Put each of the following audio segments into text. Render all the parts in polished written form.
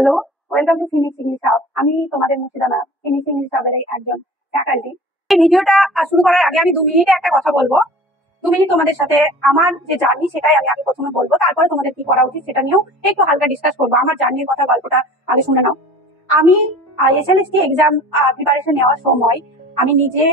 Hello, welcome to Phoenix English hub. আমি তোমাদের মুর্শিদা ma'am, Phoenix English হাবের একজন ফ্যাকাল্টি। এই ভিডিওটা শুরু করার আগে আমি 2 মিনিটে একটা কথা বলবো। 2 মিনিট তোমাদের সাথে আমার যে জার্নি সেটাই আমি আগে প্রথমে বলবো, তারপরে তোমাদের কি করা উচিত সেটা নিয়েও একটু হালকা ডিসকাস করবো। আমার জার্নির কথা, গল্পটা আগে শুনে নাও। আমি এসএলএসটি এক্সাম প্রিপারেশন নেওয়ার সময় আমি নিজে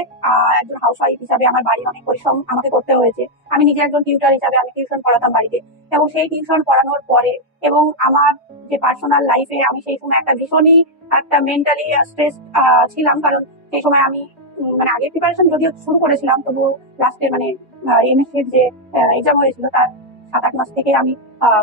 একজন হাউসওয়াইফ হিসাবে আমার বাড়ির অনেক পরিশ্রম আমাকে করতে হয়েছে। আমি নিজে একজন টিউটর হিসাবে আমি টিউশন পড়াতাম বাড়িতে, এবং সেই টিউশন পড়ানোর পরে এবং আমার যে পার্সোনাল লাইফে আমি সেই সময় একটা ভীষণই একটা মেন্টালি স্ট্রেস ছিলাম। কারণ সেই সময় আমি মানে আগে প্রিপারেশন যদিও শুরু করেছিলাম, তবু লাস্টে মানে এমএসসির যে এক্সাম হয়েছিল তার 7-8 মাস থেকে আমি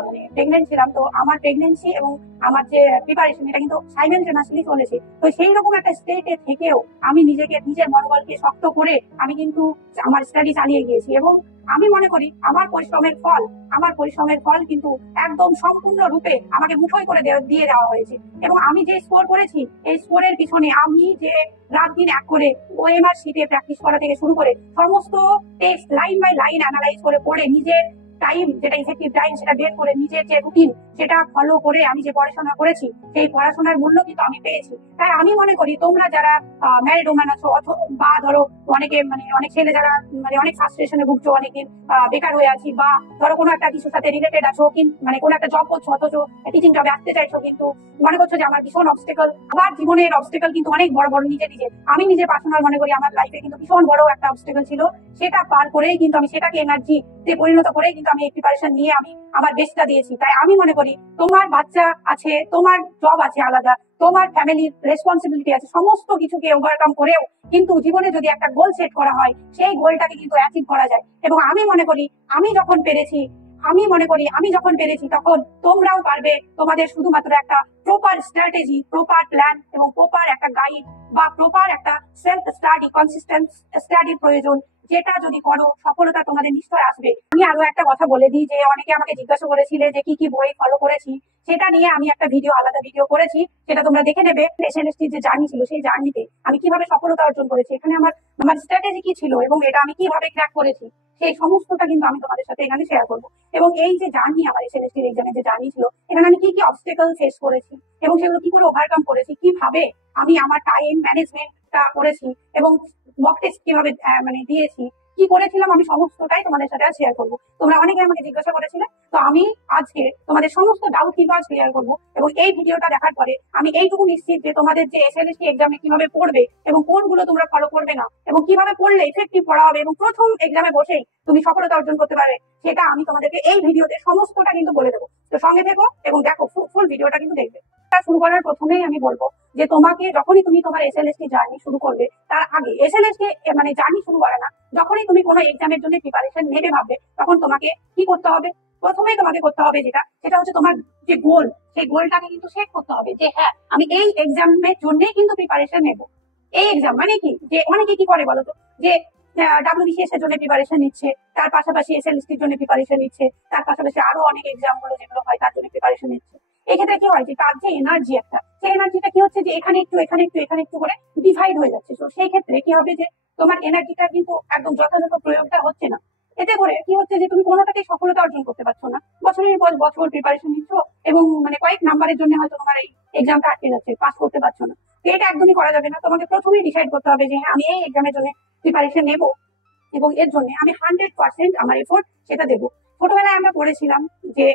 মানে প্রেগনেন্ট ছিলাম। তো আমার প্রেগনেন্সি এবং আমার যে প্রিপারেশন এটা কিন্তু সাইমেলটেনিয়াসলি চলেছে। তো সেই রকম একটা স্টেটে থেকেও আমি নিজেকে, নিজের মনোবলকে শক্ত করে আমি কিন্তু আমার স্টাডি চালিয়ে গিয়েছি। এবং আমি মনে করি আমার পরিশ্রমের ফল কিন্তু একদম সম্পূর্ণ রূপে আমাকে মুঠোয় করে দিয়ে দেওয়া হয়েছে। এবং আমি যে স্কোর করেছি, এই স্কোরের পিছনে আমি যে রাত দিন এক করে ওএমআর শিটে প্র্যাকটিস করা থেকে শুরু করে সমস্ত text line by line analyse করে পড়ে নিজের টাইম, যেটা ইফেক্টিভ টাইম সেটা বের করে নিজের যে রুটিন সেটা ফলো করে আমি যে পড়াশোনা করেছি, সেই পড়াশোনার মূল্য কিন্তু আমি পেয়েছি। তাই আমি মনে করি তোমরা যারা ম্যারিড ওম্যান আছো, বা ধরো অনেকে মানে অনেক ছেলে যারা মানে অনেক ফ্রাস্ট্রেশনে ভুগছো, অনেকদিন বেকার হয়ে আছি, বা ধরো কোনো একটা কিছুর সাথে রিলেটেড আছো, কিন্তু মানে কোনো একটা জব করছো অথচ টিচিং জবে আসতে চাইছো, কিন্তু মনে করছো যে আমার ভীষণ অবস্টেকল। আবার জীবনের অবস্টেকল কিন্তু অনেক বড় বড় নিজে আমি নিজে পার্সোনাল মনে করি আমার লাইফে কিন্তু ভীষণ বড় একটা অবস্টেকল ছিল। সেটা পার করেই কিন্তু আমি সেটাকে এনার্জি তে পরিণত করেই কিন্তু আমি এই প্রিপারেশন নিয়ে আমি আমার বেস্টটা দিয়েছি। তাই আমি মনে করি তোমার বাচ্চা আছে, তোমার জব আছে আলাদা, তোমার ফ্যামিলির রেসপন্সিবিলিটি আছে, সমস্ত কিছুকে ওভারকাম করেও কিন্তু জীবনে যদি একটা গোল সেট করা হয়, সেই গোলটাকে কিন্তু অ্যাচিভ করা যায়। এবং আমি মনে করি আমি যখন পেরেছি তখন তোমরাও পারবে। তোমাদের শুধুমাত্র একটা প্রপার স্ট্র্যাটেজি, প্রপার প্ল্যান এবং প্রপার একটা গাইড বা প্রপার একটা সেলফ স্টাডি, কনসিস্টেন্ট স্টাডির প্রয়োজন, যেটা যদি করো সফলতা তোমাদের নিশ্চয় আসবে। আমি আরো একটা কথা বলে দিই, যে অনেকে আমাকে জিজ্ঞাসা করেছিলে যে কি কি বই ফলো করেছি, সেটা নিয়ে আমি একটা আলাদা ভিডিও করেছি, সেটা তোমরা দেখে নেবে। এসএলএসটির যে জার্নি ছিল, সেই জার্নিতে আমি কিভাবে সফলতা অর্জন করেছি, এখানে আমার আমার স্ট্র্যাটেজি কি ছিল এবং এটা আমি কিভাবে ক্র্যাক করেছি, সেই সমস্তটা কিন্তু আমি তোমাদের সাথে এখানে শেয়ার করবো। এবং এই যে জার্নি, আমার এসএলএসটির এক্সামের যে জার্নি ছিল, এখানে আমি কি কি অবস্টেকল ফেস করেছি এবং সেগুলো কি করে ওভারকাম করেছি, কিভাবে আমি আমার টাইম ম্যানেজমেন্টটা করেছি এবং মক টেস্ট কিভাবে মানে দিয়েছি, কি করেছিলাম, আমি সমস্তটাই তোমাদের সাথে শেয়ার করবো। তোমরা অনেকে আমাকে জিজ্ঞাসা করেছিলে, তো আমি আজকে তোমাদের সমস্ত ডাউট কিন্তু আজ ক্লিয়ার করবো। এবং এই ভিডিওটা দেখার পরে আমি এইটুকু নিশ্চিত যে তোমাদের যে এসএলএসটি এক্সামে কিভাবে পড়বে এবং কোনগুলো তোমরা ফলো করবে না, এবং কিভাবে পড়লে ইফেক্টিভ পড়া হবে এবং প্রথম এক্সামে বসেই তুমি সফলতা অর্জন করতে পারবে, সেটা আমি তোমাদেরকে এই ভিডিওতে সমস্তটা কিন্তু বলে দেবো। তো সঙ্গে থেকো এবং দেখো, ফুল ভিডিওটা কিন্তু দেখবে। শুরু করার প্রথমেই আমি বলবো যে তোমাকে যখনই তুমি তোমার এসএলএসটি জার্নি শুরু করবে, তার আগে এসএলএসটি মানে জার্নি শুরু করে না, যখনই তুমি কোনো এক্সামের জন্য প্রিপারেশন নেবে ভাববে, তখন তোমাকে কি করতে হবে? প্রথমেই তোমাকে করতে হবে সেটা হচ্ছে তোমার যে গোল, সেই গোলটাকে কিন্তু সেট করতে হবে যে হ্যাঁ, আমি এই এক্সামের জন্যই কিন্তু প্রিপারেশন নেব। এই এক্সাম মানে কি, যে অনেকে কি করে বলতো, যে ডাব্লিউবিসিএস এর জন্য প্রিপারেশন নিচ্ছে, তার পাশাপাশি এসএলএসটির জন্য প্রিপারেশন নিচ্ছে, তার পাশাপাশি আরো অনেক এক্সাম গুলো যেগুলো হয় তার জন্য প্রিপারেশন নিচ্ছে। এক্ষেত্রে কি হয়, যে তার যে এনার্জি একটা, সেই এনার্জিটা কি হচ্ছে, যে এখানে একটু এখানে একটু এখানে একটু করে ডিভাইড হয়ে যাচ্ছে। তো সেই ক্ষেত্রে কি হবে, যে তোমার এনার্জিটা কিন্তু একদম যথাযথ প্রয়োগটা হচ্ছে না। এতে করে কি হচ্ছে, যে তুমি কোনোটাতেই সফলতা অর্জন করতে পারছো না। বছরের পর বছর প্রিপারেশন নিচ্ছ এবং মানে কয়েক নাম্বারের জন্য হয়তো তোমার এই এক্সামটা আটকে যাচ্ছে, পাস করতে পারছো না। তো এটা একদমই করা যাবে না। তোমাকে প্রথমেই ডিসাইড করতে হবে যে হ্যাঁ, আমি এই এক্সামের জন্য প্রিপারেশন নেবো এবং এর জন্য আমি 100% আমার এফোর্ট সেটা দেবো। ছোটবেলায় আমরা পড়েছিলাম যে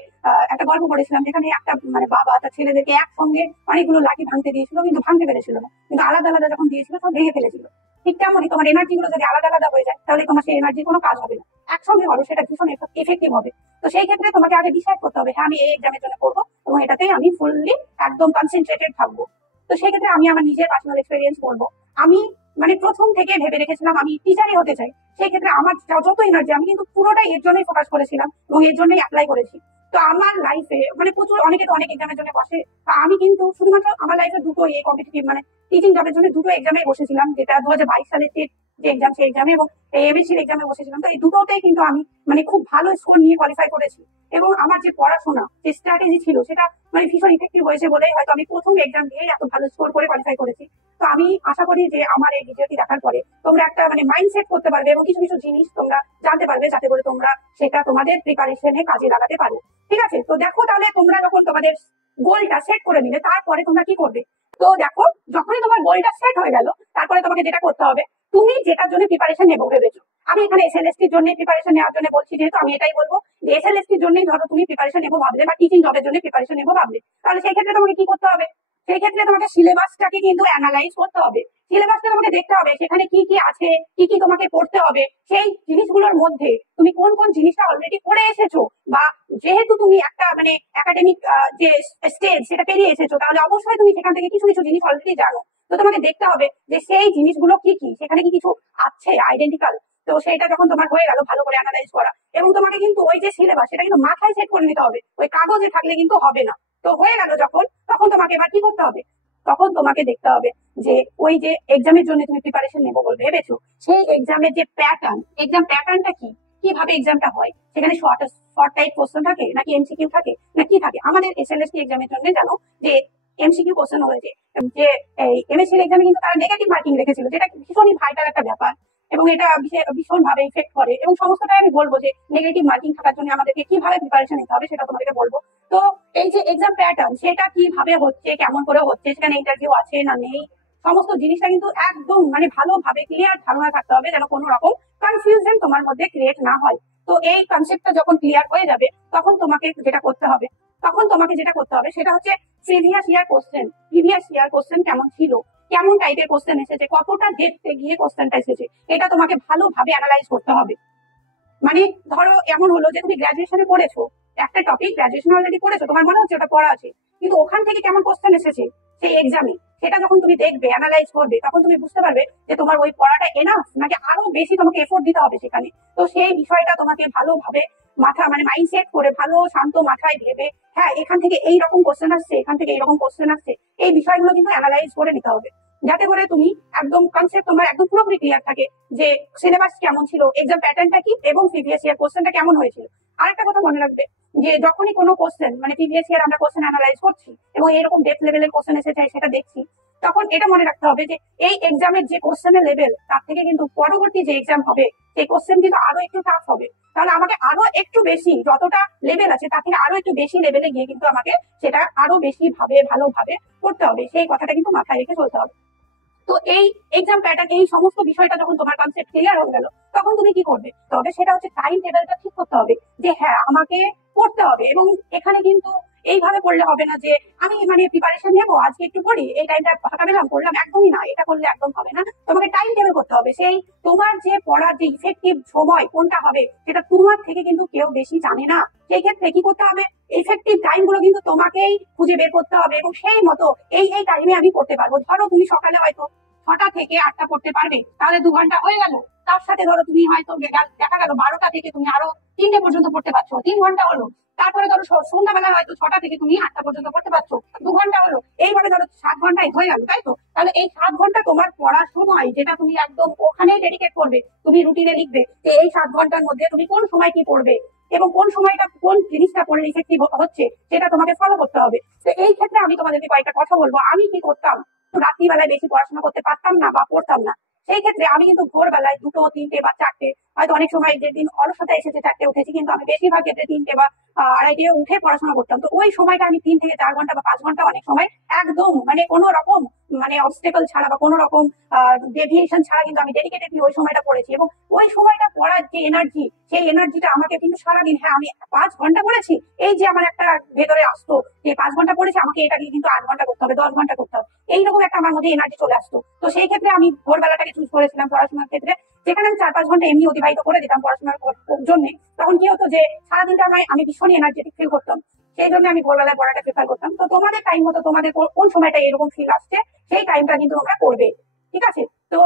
একটা গল্প পড়েছিলাম, যেখানে একটা মানে বাবা তার ছেলেদেরকে একসঙ্গে অনেকগুলো লাঠি ভাঙতে দিয়েছিল, কিন্তু ভাঙতে পেরেছিল না, কিন্তু আলাদা আলাদা যখন দিয়েছিল সব ভেঙে ফেলেছিল। ঠিক তেমনই তোমার এনার্জি গুলো যদি আলাদা আলাদা হয়ে যায়, তাহলে তোমার সেই এনার্জির কোনো কাজ হবে না। একসঙ্গে করো, সেটা ভীষণ এফেক্টিভ হবে। তো সেই ক্ষেত্রে তোমাকে আগে ডিসাইড করতে হবে, হ্যাঁ আমি এই এক্সামের জন্য করবো এবং এটাতেই আমি ফুললি একদম কনসেন্ট্রেটেড থাকবো। তো সেই ক্ষেত্রে আমি আমার নিজের পার্সোনাল এক্সপিরিয়েন্স বলবো। আমি মানে প্রথম থেকে ভেবে রেখেছিলাম আমি টিচারই হতে চাই। সেই ক্ষেত্রে আমার যত এনার্জি, আমি কিন্তু পুরোটাই এর জন্যই ফোকাস করেছিলাম এবং এর জন্যই অ্যাপ্লাই করেছি। তো আমার লাইফে মানে প্রচুর অনেকে তো অনেক এক্সামের জন্য বসে, আমি কিন্তু শুধুমাত্র আমার লাইফে দুটো কম্পিটিটিভ মানে টিচিং জবের জন্য দুটো এক্সামে বসেছিলাম, যেটা 2022 সালের টেট যে এক্সাম, সেই এক্সামে এবং এমএসসির এক্সামে বসেছিলাম। তো এই দুটোতেই কিন্তু আমি মানে খুব ভালো স্কোর নিয়ে কোয়ালিফাই করেছি। এবং আমার যে পড়াশোনা, যে স্ট্র্যাটেজি ছিল, সেটা মানে ভীষণ ইফেক্টিভ হয়েছে বলেই হয়তো আমি প্রথম এক্সাম দিয়ে এত ভালো স্কোর করে কোয়ালিফাই করেছি। তো আমি আশা করি যে আমার এই ভিডিওটি দেখার পরে তোমরা একটা মানে মাইন্ডসেট করতে পারবে এবং কিছু কিছু জিনিস তোমরা জানতে পারবে, যাতে করে তোমরা সেটা তোমাদের প্রিপারেশনে কাজে লাগাতে পারো। ঠিক আছে? তো দেখো, তাহলে তোমরা যখন তোমাদের গোলটা সেট করে নিলে তারপরে তোমরা কি করবে? তো দেখো, যখনই তোমার গোলটা সেট হয়ে গেল, তারপরে তোমাকে যেটা করতে হবে, তুমি যেটার জন্য প্রিপারেশন নেবো ভেবেছো, আমি এখানে এসএলএসটির জন্য প্রিপারেশন নেওয়ার জন্য বলছি, যেহেতু আমি এটাই বলবো যে এসএলএসটির জন্যই ধরো তুমি প্রিপারেশন নেবো ভাবলে, বা টিচিং জবের জন্য প্রিপারেশন নেবো ভাবলে, তাহলে সেই ক্ষেত্রে তোমাকে কি করতে হবে? সেই ক্ষেত্রে তোমাকে সিলেবাসটাকে কিন্তু অ্যানালাইজ করতে হবে। সিলেবাসটা তোমাকে দেখতে হবে সেখানে কি কি আছে, কি কি তোমাকে পড়তে হবে, সেই জিনিসগুলোর মধ্যে তুমি কোন কোন জিনিসটা অলরেডি পড়ে এসেছো, বা যেহেতু তুমি একটা মানে একাডেমিক যে স্টেজ সেটা পেরিয়ে এসেছো, তাহলে অবশ্যই তুমি সেখান থেকে কিছু কিছু জিনিস অলরেডি জানো। তো তোমাকে দেখতে হবে যে সেই জিনিসগুলো কি কি, সেখানে কি কিছু আছে আইডেন্টিক্যাল। তো সেটা যখন তোমার হয়ে গেল ভালো করে অ্যানালাইজ করা, এবং তোমাকে কিন্তু ওই যে সিলেবাস সেটা কিন্তু মাথায় সেট করে নিতে হবে, ওই কাগজে থাকলে কিন্তু হবে না। তো হয়ে গেল যখন, তখন তোমাকে এবার কি করতে হবে? তখন তোমাকে দেখতে হবে যে ওই যে এক্সামের জন্য তুমি প্রিপারেশন নেবো বলে ভেবেছো, সেই এক্সামের যে প্যাটার্ন, এক্সাম প্যাটার্নটা কি, কিভাবে এক্সামটা হয়, সেখানে শর্ট শর্ট টাইপ কোশ্চেন থাকে নাকি এমসিকিউ থাকে না কি থাকে। আমাদের এসএলএসটি এক্সামের জন্য জানো যে এমসিকিউ কোশ্চেন হয়েছে, যে এই এমএসসি এক্সামে কিন্তু তারা নেগেটিভ মার্কিং রেখেছিল, যেটা ভীষণই ভাইটাল একটা ব্যাপার, এবং এটা ভীষণ ভাবে ইফেক্ট করে। এবং সমস্তটাই আমি বলবো যে নেগেটিভ মার্কিং থাকার জন্য আমাদেরকে কিভাবে প্রিপারেশন নিতে হবে সেটা তোমাদেরকে বলবো। তো এই যে এক্সাম প্যাটার্ন সেটা কিভাবে হচ্ছে, কেমন করে হচ্ছে, সেখানে ইন্টারভিউ আছে না নেই, সমস্ত জিনিসটা কিন্তু একদম মানে ভালোভাবে ক্লিয়ার ধারণা থাকতে হবে, যেন কোনো রকম কনফিউশন তোমার মধ্যে ক্রিয়েট না হয়। তো এই কনসেপ্টটা যখন ক্লিয়ার হয়ে যাবে, তখন তোমাকে যেটা করতে হবে, সেটা হচ্ছে প্রিভিয়াস ইয়ার কোশ্চেন কেমন ছিল, কেমন টাইপের কোশ্চেন এসেছে, কতটা ডেপথে গিয়ে কোশ্চেনটা এসেছে, এটা তোমাকে ভালোভাবে অ্যানালাইজ করতে হবে। মানে ধরো এমন হলো যে তুমি গ্রাজুয়েশনে পড়েছো, একটা টপিক গ্রাজুয়েশন অলরেডি পড়েছো, তোমার মনে হচ্ছে ওটা পড়া আছে, কিন্তু ওখান থেকে কেমন কোশ্চেন এসেছে সেই এক্সামে, সেটা যখন তুমি দেখবে, অ্যানালাইজ করবে, তখন তুমি বুঝতে পারবে যে তোমার ওই পড়াটা এনাফ নাকি আরো বেশি তোমাকে এফোর্ট দিতে হবে সেখানে। তো সেই বিষয়টা তোমাকে ভালোভাবে মাথা মানে মাইন্ডসেট করে ভালো শান্ত মাথায় ভেবে, হ্যাঁ এখান থেকে এইরকম কোশ্চেন আসছে, এখান থেকে এইরকম কোশ্চেন আসছে, এই বিষয়গুলো কিন্তু অ্যানালাইজ করে নিতে হবে, যাতে করে তুমি একদম কনসেপ্ট তোমার একদম পুরোপুরি ক্লিয়ার থাকে যে সিলেবাস কেমন ছিল, এক্সাম প্যাটার্নটা কি, এবং প্রিভিয়াস ইয়ার কোশ্চেনটা কেমন হয়েছিল। আরেকটা কথা মনে রাখবে, যে যখনই কোনো কোশ্চেন মানে প্রিভিয়াস ইয়ার আমরা কোশ্চেন অ্যানালাইজ করছি এবং এরকম ডেপথ লেভেলের কোশ্চেন এসেছে সেটা দেখছি, তখন এটা মনে রাখতে হবে যে এই এক্সামের যে কোশ্চেনের লেভেল, তার থেকে কিন্তু পরবর্তী যে এক্সাম হবে সেই কোশ্চেন কিন্তু আরো একটু টাফ হবে। তাহলে আমাকে আরো একটু বেশি, যতটা লেভেল আছে তার থেকে আরো একটু বেশি লেভেলে গিয়ে কিন্তু আমাকে সেটা আরো বেশি ভাবে ভালোভাবে করতে হবে, সেই কথাটা কিন্তু মাথায় রেখে চলতে হবে। তো এই এক্সাম প্যাটার্ন, এই সমস্ত বিষয়টা যখন তোমার কনসেপ্ট ক্লিয়ার হয়ে গেল, তখন তুমি কি করবে? তবে সেটা হচ্ছে টাইম টেবিলটা ঠিক করতে হবে, যে হ্যাঁ আমাকে পড়তে হবে, এবং এখানে কিন্তু এইভাবে পড়লে হবে না যে আমি মানে প্রিপারেশন নেবো, আজকে একটু পড়ি, এই টাইমটা ফাঁকা পেলাম পড়লাম, একদমই না, এটা করলে একদম হবে না। তোমাকে টাইম টেবিল করতে হবে, সেই তোমার যে পড়ার যে ইফেক্টিভ সময় কোনটা হবে সেটা তোমার থেকে কিন্তু কেউ বেশি জানে না। সেই ক্ষেত্রে কি করতে হবে? ইফেক্টিভ টাইম গুলো কিন্তু তোমাকেই খুঁজে বের করতে হবে, এবং সেই মতো এই টাইমে আমি পড়তে পারবো। ধরো তুমি সকালে হয়তো 6টা থেকে 8টা পড়তে পারবে, তাহলে 2 ঘন্টা হয়ে গেল। তার সাথে ধরো তুমি হয়তো দেখা গেল 12টা থেকে তুমি আরো 3টে পর্যন্ত পড়তে পারছো, 3 ঘন্টা হলো। তারপরে ধরো সন্ধ্যাবেলা হয়তো 6টা থেকে তুমি 8টা পর্যন্ত পড়তে পারছো, 2 ঘন্টা হলো। এইভাবে ধরো 7 ঘন্টায় হয়ে গেল, তাই তো? তাহলে এই 7 ঘন্টা তোমার পড়ার সময়, যেটা তুমি একদম ওখানেই ডেডিকেট করবে, তুমি রুটিনে লিখবে যে এই 7 ঘন্টার মধ্যে তুমি কোন সময় কি পড়বে, এবং কোন সময়টা কোন জিনিসটা পড়লে ইফেক্টিভ হচ্ছে সেটা তোমাকে ফলো করতে হবে। তো এই ক্ষেত্রে আমি তোমাদেরকে কয়েকটা কথা বলবো, আমি কি করতাম। রাত্রিবেলায় বেশি পড়াশোনা করতে পারতাম না বা পড়তাম না, সেই ক্ষেত্রে আমি কিন্তু ভোরবেলায় 2টো 3টে বা 4টে, হয়তো অনেক সময় যেদিন অলসতা এসেছে 4টে উঠেছি, কিন্তু আমি বেশিরভাগ ক্ষেত্রে 3টে বা 2:30 উঠে পড়াশোনা করতাম। তো ওই সময়টা আমি 3 থেকে 4 ঘন্টা বা 5 ঘন্টা অনেক সময় একদম মানে কোনো রকম মানে অবস্টেকল ছাড়া বা কোনো রকম ডেভিয়েশন ছাড়া কিন্তু আমি ডেডিকেটেডলি ওই সময়টা পড়েছি, এবং ওই সময়টা পড়ার যে এনার্জি, সেই এনার্জিটা আমাকে কিন্তু সারাদিন, হ্যাঁ আমি 5 ঘন্টা পড়েছি, এই যে আমার একটা ভেতরে আসতো যে 5 ঘন্টা পড়েছি, আমাকে এটা দিয়ে কিন্তু 8 ঘন্টা করতে হবে, 10 ঘন্টা করতে হবে, এইরকম একটা আমার মধ্যে এনার্জি চলে আসতো। তো সেই ক্ষেত্রে আমি ভোরবেলাটাকে চুজ করেছিলাম পড়াশোনার ক্ষেত্রে, যেখানে আমি 4-5 ঘন্টা এমনি অতিবাহিত করে দিতাম পড়াশোনার জন্য। তখন কি হতো যে সারাদিনটা আমি ভীষণই এনার্জেটিক ফিল করতাম, সেই জন্য আমি ভোরবেলায় পড়াটা প্রেফার করতাম। তো তোমাদের টাইম মতো তোমাদের কোন সময়টা এরকম ফিল আসছে, সেই টাইমটা কিন্তু তোমরা করবে, ঠিক আছে? তো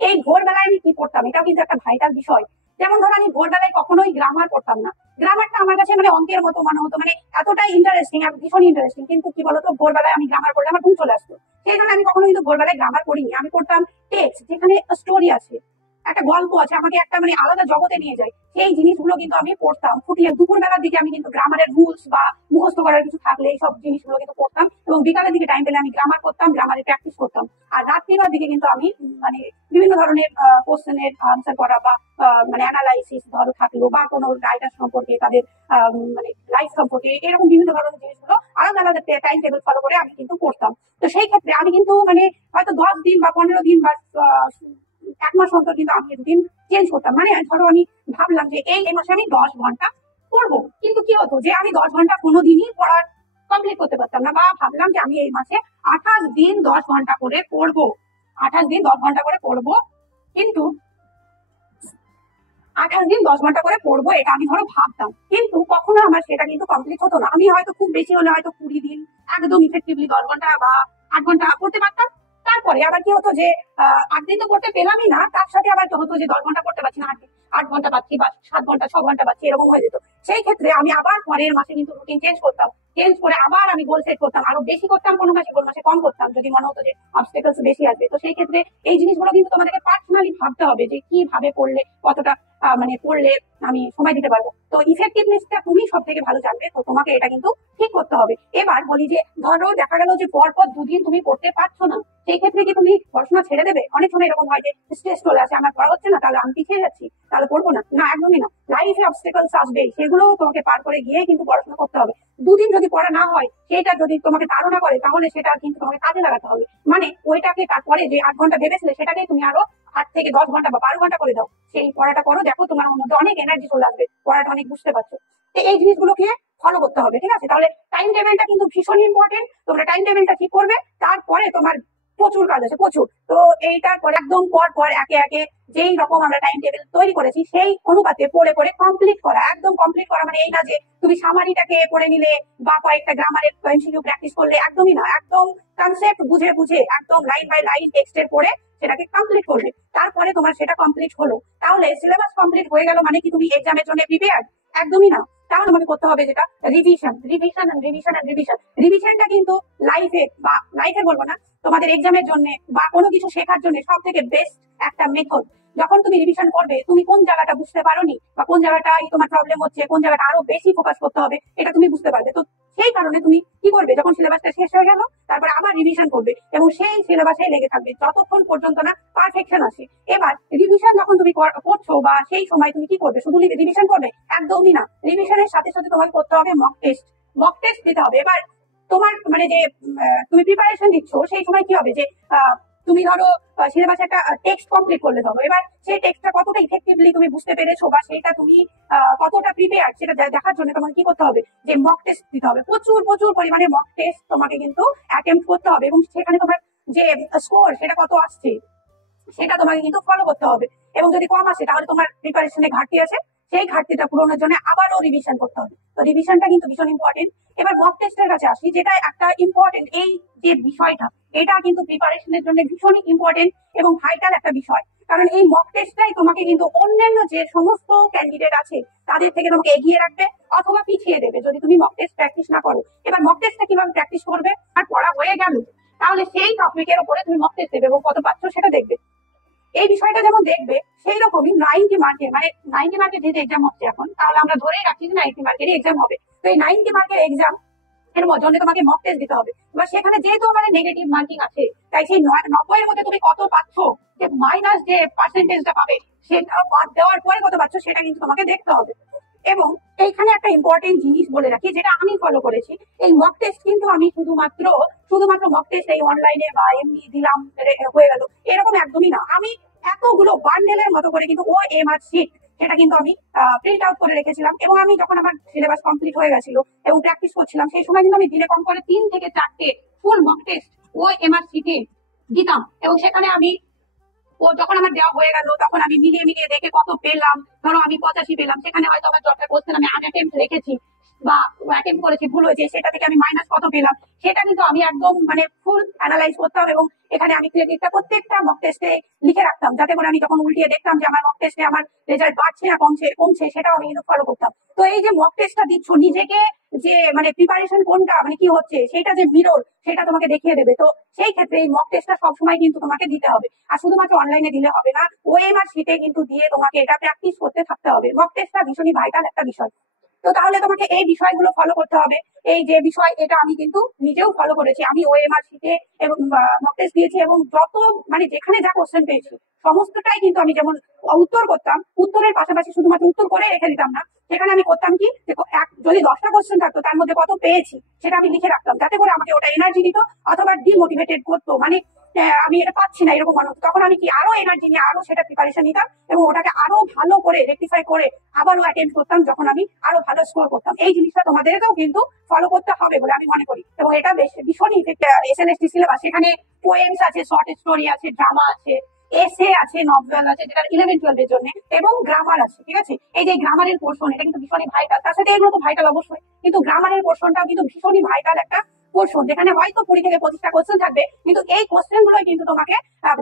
এই ভোরবেলায় আমি কি পড়তাম, এটাও কিন্তু একটা ভাইটাল বিষয়। যেমন ধরো আমি ভোরবেলায় কখনোই গ্রামার পড়তাম না, গ্রামারটা আমার কাছে মানে অঙ্কের মতো মনে হতো, মানে এতটাই ইন্টারেস্টিং, ভীষণ ইন্টারেস্টিং, কিন্তু কি বলতো ভোরবেলায় আমি গ্রামার পড়লে আমার ঘুম চলে আসতো। সেই জন্য আমি কখনো কিন্তু ভোরবেলায় গ্রামার পড়িনি, আমি পড়তাম টেক্সট, যেখানে স্টোরি আছে, একটা গল্প আছে, আমাকে একটা মানে আলাদা জগতে নিয়ে যায়, সেই জিনিসগুলো কিন্তু আমি পড়তাম ফুটিয়ে। দুপুরবেলার দিকে আমি কিন্তু গ্রামারের রুলস বা মুখস্থ করার কিছু থাকলে এইসব জিনিসগুলো কিন্তু পড়তাম, এবং বিকালের দিকে টাইম পেলে আমি গ্রামার করতাম, গ্রামারের প্র্যাকটিস করতাম। আর রাত্রিবার দিকে কিন্তু আমি মানে বিভিন্ন ধরনের কোশ্চেনের আনসার করা বা মানে অ্যানালাইসিস ধরো থাকলো বা কোনো রাইটার সম্পর্কে তাদের মানে লাইফ সম্পর্কে এরকম বিভিন্ন ধরনের জিনিসগুলো আলাদা আলাদা টাইম টেবিল ফলো করে আমি কিন্তু করতাম। তো সেই ক্ষেত্রে আমি কিন্তু মানে হয়তো 10 দিন বা 15 দিন বা 1 মাস অন্তর কিন্তু আমি রুটিন চেঞ্জ করতাম। মানে ধরো আমি ভাবলাম যে এই মাসে আমি 10 ঘন্টা পড়বো, কিন্তু কি হতো যে আমি 10 ঘন্টা কোনোদিনই পড়ার কমপ্লিট করতে পারতাম না। বা ভাবলাম যে আমি এই মাসে 28 দিন 10 ঘন্টা করে পড়বো, 28 দিন 10 ঘন্টা করে পড়বো, কিন্তু 28 দিন 10 ঘন্টা করে পড়বো এটা আমি ধরো ভাবতাম, কিন্তু কখনো আমার সেটা কিন্তু কমপ্লিট হতো না। আমি হয়তো খুব বেশি হলে হয়তো 20 দিন একদম ইফেক্টিভলি 10 ঘন্টা বা 8 ঘন্টা পড়তে পারতাম। তারপরে আবার কি হতো যে 8 দিন তো পড়তে পেলামই না, তার সাথে আবার হতো যে 10 ঘন্টা পড়তে পারছি না, 8 ঘন্টা পাচ্ছি বা 7 ঘন্টা 6 ঘন্টা পাচ্ছি, এরকম হয়ে যেত। সেই ক্ষেত্রে আমি আবার পরের মাসে কিন্তু রুটিন চেঞ্জ করতাম, চেঞ্জ করে আবার আমি গোল সেট করতাম, আরো বেশি করতাম কোনো মাসে, কোন মাসে কম করতাম যদি মনে হতো যে অবস্টেকলস বেশি আসবে। তো সেই ক্ষেত্রে এই জিনিসগুলো কিন্তু তোমাদেরকে পার্সোনালি ভাবতে হবে যে কিভাবে পড়লে কতটা মানে পড়লে আমি সময় দিতে পারবো। তো ইফেক্টিভনেসটা তুমি সব থেকে ভালো জানবে, তো তোমাকে এটা কিন্তু ঠিক করতে হবে। এবার বলি যে ধরো দেখা গেল যে পরপর 2 দিন তুমি পড়তে পারছো না, সেই ক্ষেত্রে কি তুমি পড়াশোনা ছেড়ে দেবে? অনেক সময় এরকম হয় যে স্ট্রেস চলে আসে, আমার পড়া হচ্ছে না, তাহলে আমি পিছিয়ে যাচ্ছি, তাহলে পড়বো না। না, একদমই না। লাইফে অবস্টেকলস আসবে, সেগুলো তোমাকে পার করে গিয়ে কিন্তু পড়াশোনা করতে হবে। 2 দিন যদি পড়া না হয়, সেটা যদি তোমাকে তাড়না করে, তাহলে সেটা কিন্তু তোমাকে কাজে লাগাতে হবে। মানে ওইটাকে তারপরে যে 8 ঘন্টা ভেবেছিলে সেটাকে তুমি আরো 8 থেকে 10 ঘন্টা বা 12 ঘন্টা করে দাও, সেই পড়াটা করো, দেখো তোমার মধ্যে অনেক এনার্জি চলে আসবে, পড়াটা অনেক বুঝতে পারছো। তো এই জিনিসগুলোকে ফলো করতে হবে, ঠিক আছে? তাহলে টাইম টেবিলটা কিন্তু ভীষণ ইম্পর্টেন্ট। তোমরা টাইম টেবিলটা ঠিক করবে, তারপরে তোমার প্রচুর কাজ আছে, প্রচুর। তো এইটার পর একদম পর পর একে একে যেই রকম আমরা টাইম টেবিল তৈরি করেছি সেই অনুপাতে পড়ে পড়ে কমপ্লিট করা, একদম কমপ্লিট করা। মানে এই না যে তুমি সামারিটাকে পড়ে নিলে বা কয়েকটা গ্রামারের এমসিকিউ প্র্যাকটিস করলে, একদমই না। একদম কনসেপ্ট বুঝে বুঝে একদম লাইন বাই লাইন টেক্সটের পড়ে সেটাকে কমপ্লিট করবে, তারপরে তোমার সেটা কমপ্লিট হলো। তাহলে সিলেবাস কমপ্লিট হয়ে গেল মানে কি তুমি এক্সামের জন্য প্রিপেয়ার? একদমই না। তাহলে তোমাকে করতে হবে যেটা revision, revision and revision and revision. রিভিশনটা কিন্তু লাইফে বা লাইফে বলবো না, তোমাদের এক্সামের জন্য বা কোনো কিছু শেখার জন্য সব থেকে বেস্ট একটা মেথড। যখন তুমি রিভিশন করবে, তুমি কোন জায়গাটা বুঝতে পারোনি বা কোন জায়গাটাই তোমার প্রবলেম হচ্ছে, কোন জায়গাটা আরো বেশি ফোকাস করতে হবে, এটা তুমি বুঝতে পারবে। তো সেই কারণে তুমি কি করবে, যখন সিলেবাসটা শেষ হয়ে গেল তারপরে আবার রিভিশন করবে এবং সেই সিলেবাসে লেগে থাকবে যতক্ষণ পর্যন্ত না পারফেকশন আসে। এবার রিভিশন যখন তুমি করছো বা সেই সময় তুমি কি করবে, শুধু রিভিশন করবে? একদমই না। রিভিশনের সাথে সাথে তোমাকে করতে হবে মক টেস্ট, মক টেস্ট দিতে হবে। এবার তোমার মানে যে তুমি প্রিপারেশন দিচ্ছ সেই সময় কি হবে যে তুমি ধরো সিলেবাসে একটা টেক্সট কমপ্লিট করলে, ধরো এবার সেই টেক্সটটা কতটা ইফেক্টিভলি তুমি বুঝতে পেরেছো বা সেটা তুমি কতটা প্রিপেয়ার সেটা দেখার জন্য তোমাকে কি করতে হবে, যে মক টেস্ট দিতে হবে। প্রচুর প্রচুর পরিমাণে মক টেস্ট তোমাকে কিন্তু অ্যাটেম্প্ট করতে হবে এবং সেখানে তোমার যে স্কোর সেটা কত আসছে সেটা তোমাকে কিন্তু ফলো করতে হবে। এবং যদি কম আসে তাহলে তোমার প্রিপারেশনে ঘাটতি আছে, সেই ঘাটতিটা পূরণের জন্য আবারও রিভিশন করতে হবে। তো রিভিশনটা কিন্তু ভীষণ ইম্পর্টেন্ট। এবার মক টেস্টের কাছে আসি, যেটা একটা ইম্পর্টেন্ট, এই যে বিষয়টা এটা কিন্তু প্রিপারেশনের জন্য ভীষণই ইম্পর্টেন্ট এবং ভাইটাল একটা বিষয়। কারণ এই মক টেস্টটাই তোমাকে কিন্তু অন্যান্য যে সমস্ত ক্যান্ডিডেট আছে তাদের থেকে তোমাকে এগিয়ে রাখবে অথবা পিছিয়ে দেবে যদি তুমি মক টেস্ট প্র্যাকটিস না করো। এবার মক টেস্টটা কিভাবে প্র্যাকটিস করবে? আর পড়া হয়ে গেল, তাহলে সেই টপিকের উপরে তুমি মক টেস্ট দেবে এবং কত পাচ্ছ সেটা দেখবে। এই বিষয়টা যেমন দেখবে, সেই রকমই 90 মার্কের, মানে 90 মার্কের যেহেতু এক্সাম হচ্ছে এখন, তাহলে আমরা ধরেই রাখছি যে 90 মার্কেরই এক্সাম হবে। তো এই 90 মার্কের এক্সাম এর জন্য তোমাকে মক টেস্ট দিতে হবে। এবার সেখানে যেহেতু আমাদের নেগেটিভ মার্কিং আছে, তাই সেই 90 এর মধ্যে তুমি কত পাচ্ছ, যে মাইনাস যে পার্সেন্টেজটা পাবে সেটা বাদ দেওয়ার পরে কত পাচ্ছ সেটা কিন্তু তোমাকে দেখতে হবে। এবং এইখানে একটা ইম্পর্টেন্ট জিনিস বলে রাখি, যেটা আমি ফলো করেছি। এই মক টেস্ট কিন্তু আমি শুধুমাত্র মক টেস্ট এই অনলাইনে বা এমনি দিলাম হয়ে গেল এরকম একদমই না। আমি এতগুলো বান্ডেলের মতো করে কিন্তু OMR শিট সেটা কিন্তু আমি প্রিন্ট আউট করে রেখেছিলাম। এবং আমি যখন আমার সিলেবাস কমপ্লিট হয়ে গেছিল এবং প্র্যাকটিস করছিলাম, সেই সময় কিন্তু আমি দিনে কম করে 3 থেকে 4টে ফুল মক টেস্ট OMR শিটে দিতাম। এবং সেখানে আমি যখন আমার দেওয়া হয়ে গেল তখন আমি মিলিয়ে মিলিয়ে দেখে কত পেলাম। ধরো আমি 85 পেলাম, সেখানে হয়তো আমার দরকার কোশ্চেন আমি আনঅ্যাটেম্প্ট রেখেছি বা অ্যাটেম্প্ট করেছি, ভুল হয়েছে, সেটা থেকে আমি মাইনাস কত পেলাম সেটা কিন্তু আমি একদম মানে ফুল অ্যানালাইজ করতাম। এবং এখানে আমি ক্রেডিটটা প্রত্যেকটা মক টেস্টে লিখে রাখতাম, যাতে করে আমি যখন উল্টিয়ে দেখতাম যে আমার মক টেস্টে আমার রেজাল্ট বাড়ছে না কমছে সেটাও আমি কিন্তু ফলো করতাম। তো এই যে মক টেস্টটা দিচ্ছ, নিজেকে যে মানে প্রিপারেশন কোনটা মানে কি হচ্ছে সেটা যে মিরর সেটা তোমাকে দেখিয়ে দেবে। তো সেই ক্ষেত্রে এই মক টেস্টটা সবসময় কিন্তু তোমাকে দিতে হবে। আর শুধুমাত্র অনলাইনে দিলে হবে না, OMR শিটে কিন্তু দিয়ে তোমাকে এটা প্র্যাকটিস করতে থাকতে হবে। মক টেস্টটা ভীষণই ভাইটাল একটা বিষয়। তো তাহলে তোমাকে এই বিষয়গুলো ফলো করতে হবে। এই যে বিষয়, এটা আমি কিন্তু নিজেও ফলো করেছি। আমি ওএমআর শিটে এবং মক টেস্ট দিয়েছি, এবং যত মানে যেখানে যা কোশ্চেন পেয়েছি সমস্তটাই কিন্তু আমি যেমন উত্তর করতাম, উত্তরের পাশাপাশি শুধুমাত্র উত্তর করে রেখে দিতাম না, সেখানে আমি করতাম কি, যে যদি 10টা কোশ্চেন থাকতো তার মধ্যে কত পেয়েছি সেটা আমি লিখে রাখতাম, যাতে করে আমাকে ওটা এনার্জি দিত অথবা ডিমোটিভেটেড করতো। মানে আমি এটা পাচ্ছি না এরকম মনে হতো, তখন আমি কি আরো এনার্জি নিয়ে আরো সেটা প্রিপারেশন নিতাম এবং ওটাকে আরো ভালো করে রেকটিফাই করে আবারও অ্যাটেম্প করতাম, যখন আমি আরো ভালো স্কোর করতাম। এই জিনিসটা তোমাদেরকেও কিন্তু ফলো করতে হবে বলে আমি মনে করি, এবং এটা ভীষণই এসএনএসটি সিলেবাস। সেখানে পোয়েমস আছে, শর্ট স্টোরি আছে, ড্রামা আছে, এসে আছে, নভেল আছে, যেটা 11-12 এর জন্য, এবং গ্রামার আছে। ঠিক আছে, এই যে গ্রামারের পোর্শন, এটা কিন্তু ভীষণই ভাইটাল। তার সাথে এগুলো তো ভাইটাল অবশ্যই, কিন্তু গ্রামারের পোর্শনটাও কিন্তু ভীষণই ভাইটাল একটা পোর্শন, যেখানে হয়তো 20 থেকে 25টা কোশ্চেন থাকবে, কিন্তু এই কোশ্চেন গুলো কিন্তু তোমাকে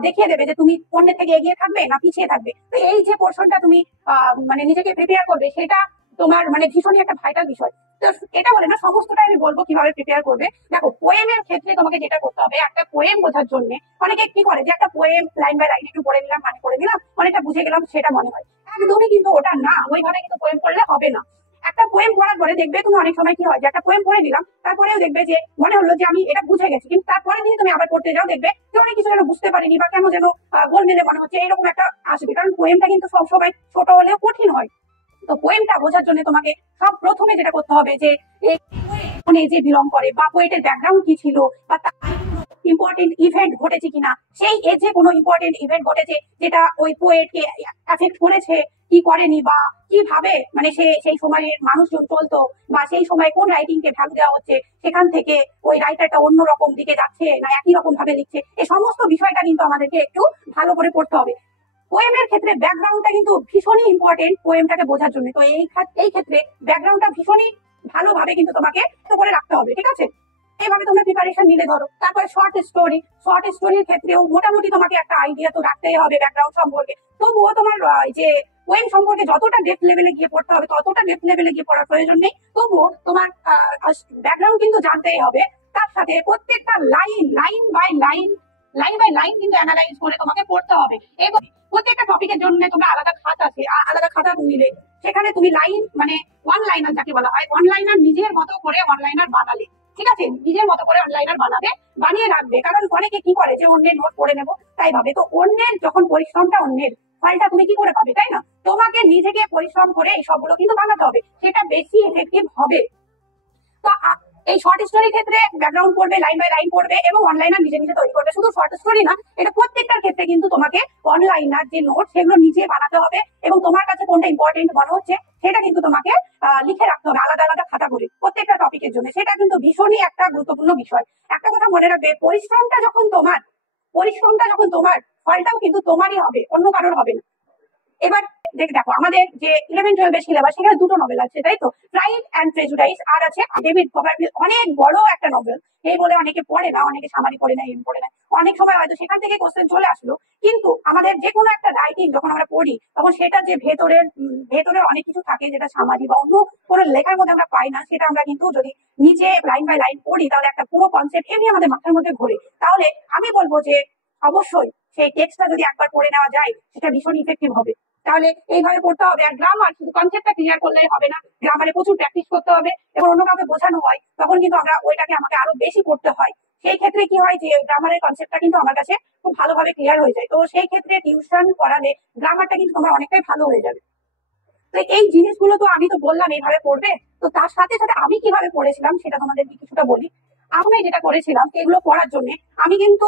দেখিয়ে দেবে যে তুমি অন্যের থেকে এগিয়ে থাকবে না পিছিয়ে থাকবে। তো এই যে পোর্শনটা তুমি মানে নিজেকে প্রিপেয়ার করবে, সেটা তোমার মানে ভীষণই একটা ভাইটাল বিষয়। তো এটা বলে না সমস্তটাই আমি বলবো কিভাবে প্রিপেয়ার করবে। দেখো, পোয়েমের ক্ষেত্রে তোমাকে যেটা করতে হবে, একটা পোয়েম বোঝার জন্য অনেকে কি করে, যে একটা পোয়েম লাইন বাই লাইন একটু পড়ে নিলাম, মানে পড়ে নিলাম, অনেকটা বুঝে গেলাম, সেটা মনে হয়। একদমই কিন্তু ওটা না, ওইভাবে কিন্তু পোয়েম পড়লে হবে না। একটা পোয়েম পড়ার পরে দেখবে তুমি অনেক সময় কি হয়, যে একটা পোয়েম পড়ে নিলাম, তারপরেও দেখবে যে মনে হলো যে আমি এটা বুঝে গেছি, কিন্তু তারপরে যদি তুমি আবার পড়তে যাও, দেখবে যে অনেক কিছু যেন বুঝতে পারিনি, বা কেন যেন গোলমেলে মনে হচ্ছে, এরকম একটা আসবে। কারণ পোয়েমটা কিন্তু সবসময় ছোট হলেও কঠিন হয়। তো পোয়েমটা বোঝার জন্য তোমাকে সব প্রথমে যেটা করতে হবে, যে এই যে বিলং করে, বা পোয়েটের ব্যাকগ্রাউন্ড কি ছিল, বা ইম্পর্টেন্ট ইভেন্ট ঘটেছে কিনা, সেই এজে কোনো ইম্পর্টেন্ট ইভেন্ট ঘটেছে যেটা ওই পোয়েটকে এফেক্ট করেছে কি করেনি, বা কিভাবে মানে সেই সময়ের মানুষজন চলতো, বা সেই সময় কোন রাইটিং কে ভ্যালু দেওয়া হচ্ছে, সেখান থেকে ওই রাইটারটা অন্যরকম দিকে যাচ্ছে না একই রকম ভাবে লিখছে, এই সমস্ত বিষয়টা কিন্তু আমাদেরকে একটু ভালো করে পড়তে হবে। পোয়েমের ক্ষেত্রে ব্যাকগ্রাউন্ডটা কিন্তু ভীষণই ইম্পর্টেন্ট পোয়েমটাকে বোঝার জন্য। তো এই ক্ষেত্রে ব্যাকগ্রাউন্ডটা ভীষণই ভালোভাবে কিন্তু তোমাকে করে রাখতে হবে। ঠিক আছে, এইভাবে তোমরা প্রিপারেশন নিলে ধরো। তারপরে শর্ট স্টোরির ক্ষেত্রেও মোটামুটি তোমাকে একটা আইডিয়া তো রাখতেই হবে ব্যাকগ্রাউন্ড সম্পর্কে। তবুও তোমার যে পোয়েম সম্পর্কে যতটা ডেপথ লেভেলে গিয়ে পড়তে হবে, ততটা ডেপথ লেভেলে গিয়ে পড়ার প্রয়োজন নেই। তবুও তোমার ব্যাকগ্রাউন্ড কিন্তু জানতেই হবে। তার সাথে প্রত্যেকটা লাইন বাই লাইন কিন্তু অ্যানালাইজ করে তোমাকে পড়তে হবে। এবং প্রত্যেকটা টপিকের জন্য তোমরা আলাদা খাতা আছে, আলাদা খাতা নিলে সেখানে তুমি লাইন মানে ওয়ান লাইনার যাকে বলা হয়, ওয়ান লাইনার নিজের মতো করে ওয়ান লাইনার বানালে, ঠিক আছে, নিজের মতো করে অনলাইনার বানাবে, বানিয়ে রাখবে। কারণ অনেকে কি করে, যে অন্যের নোট পড়ে নেবো তাই ভাবে। তো অন্যের যখন পরিশ্রমটা অন্যের, ফলটা তুমি কি করে পাবে, তাই না? তোমাকে নিজেকে পরিশ্রম করে এই সবগুলো কিন্তু বানাতে হবে, সেটা বেশি এফেক্টিভ হবে। তো এই শর্ট স্টোরির ক্ষেত্রে ব্যাকগ্রাউন্ড পড়বে, লাইন বাই লাইন পড়বে, এবং অনলাইনার নিজে নিজে তৈরি করবে। শুধু শর্ট স্টোরি না, এটা প্রত্যেকটার ক্ষেত্রে কিন্তু তোমাকে অনলাইনার যে নোট সেগুলো নিজে বানাতে হবে, এবং তোমার কাছে কোনটা ইম্পর্টেন্ট মনে হচ্ছে সেটা কিন্তু তোমাকে লিখে রাখতে হবে আলাদা আলাদা খাতা করে প্রত্যেকটা টপিকের জন্য। সেটা কিন্তু ভীষণই একটা গুরুত্বপূর্ণ বিষয়। একটা কথা মনে রাখবে, পরিশ্রমটা যখন তোমার, ফলটাও কিন্তু তোমারই হবে, অন্য কারোর হবে না। এবার দেখো, আমাদের যে 11-12 এর সিলেবাস, সেখানে দুটো নভেল আছে, তাই তো, প্রাইড অ্যান্ড প্রেজুডাইস, আর আছে ডেভিড কপারফিল্ড, অনেক বড় একটা নভেল। এই বলে অনেকে পড়ে না, অনেকে সামারি পড়ে না, এম পড়ে না, অনেক সময় হয়তো সেখান থেকে কোশ্চেন চলে আসলো। কিন্তু আমাদের যে কোনো একটা রাইটিং যখন আমরা পড়ি, তখন সেটা যে ভেতরের অনেক কিছু থাকে, যেটা সামারি বা অন্য কোনো লেখার মধ্যে আমরা পাই না, সেটা আমরা কিন্তু যদি নিজে লাইন বাই লাইন পড়ি, তাহলে একটা পুরো কনসেপ্ট এমনি আমাদের মাথার মধ্যে ঘোরে। তাহলে আমি বলবো যে অবশ্যই সেই টেক্সটটা যদি একবার পড়ে নেওয়া যায়, সেটা ভীষণ ইফেক্টিভ হবে। তাহলে এইভাবে পড়তে হবে। আর গ্রামার, শুধু কনসেপ্টটা ক্লিয়ার করলেই হবে না, গ্রামারে প্রচুর প্র্যাকটিস করতে হবে, এবং অন্য কাউকে বোঝানো হয়, তখন কিন্তু আমরা ওইটাকে আমাকে আরো বেশি পড়তে হয়। সেই ক্ষেত্রে কি হয়, যে গ্রামারের কনসেপ্টটা কিন্তু আমার কাছে খুব ভালোভাবে ক্লিয়ার হয়ে যায়। তো সেই ক্ষেত্রে টিউশন করালে গ্রামারটা কিন্তু তোমার অনেকটাই ভালো হয়ে যাবে। তো এই জিনিসগুলো তো আমি তো বললাম এইভাবে পড়বে। তো তার সাথে সাথে আমি কিভাবে পড়েছিলাম সেটা তোমাদেরকে কিছুটা বলি। আমি যেটা করেছিলাম, এগুলো পড়ার জন্য আমি কিন্তু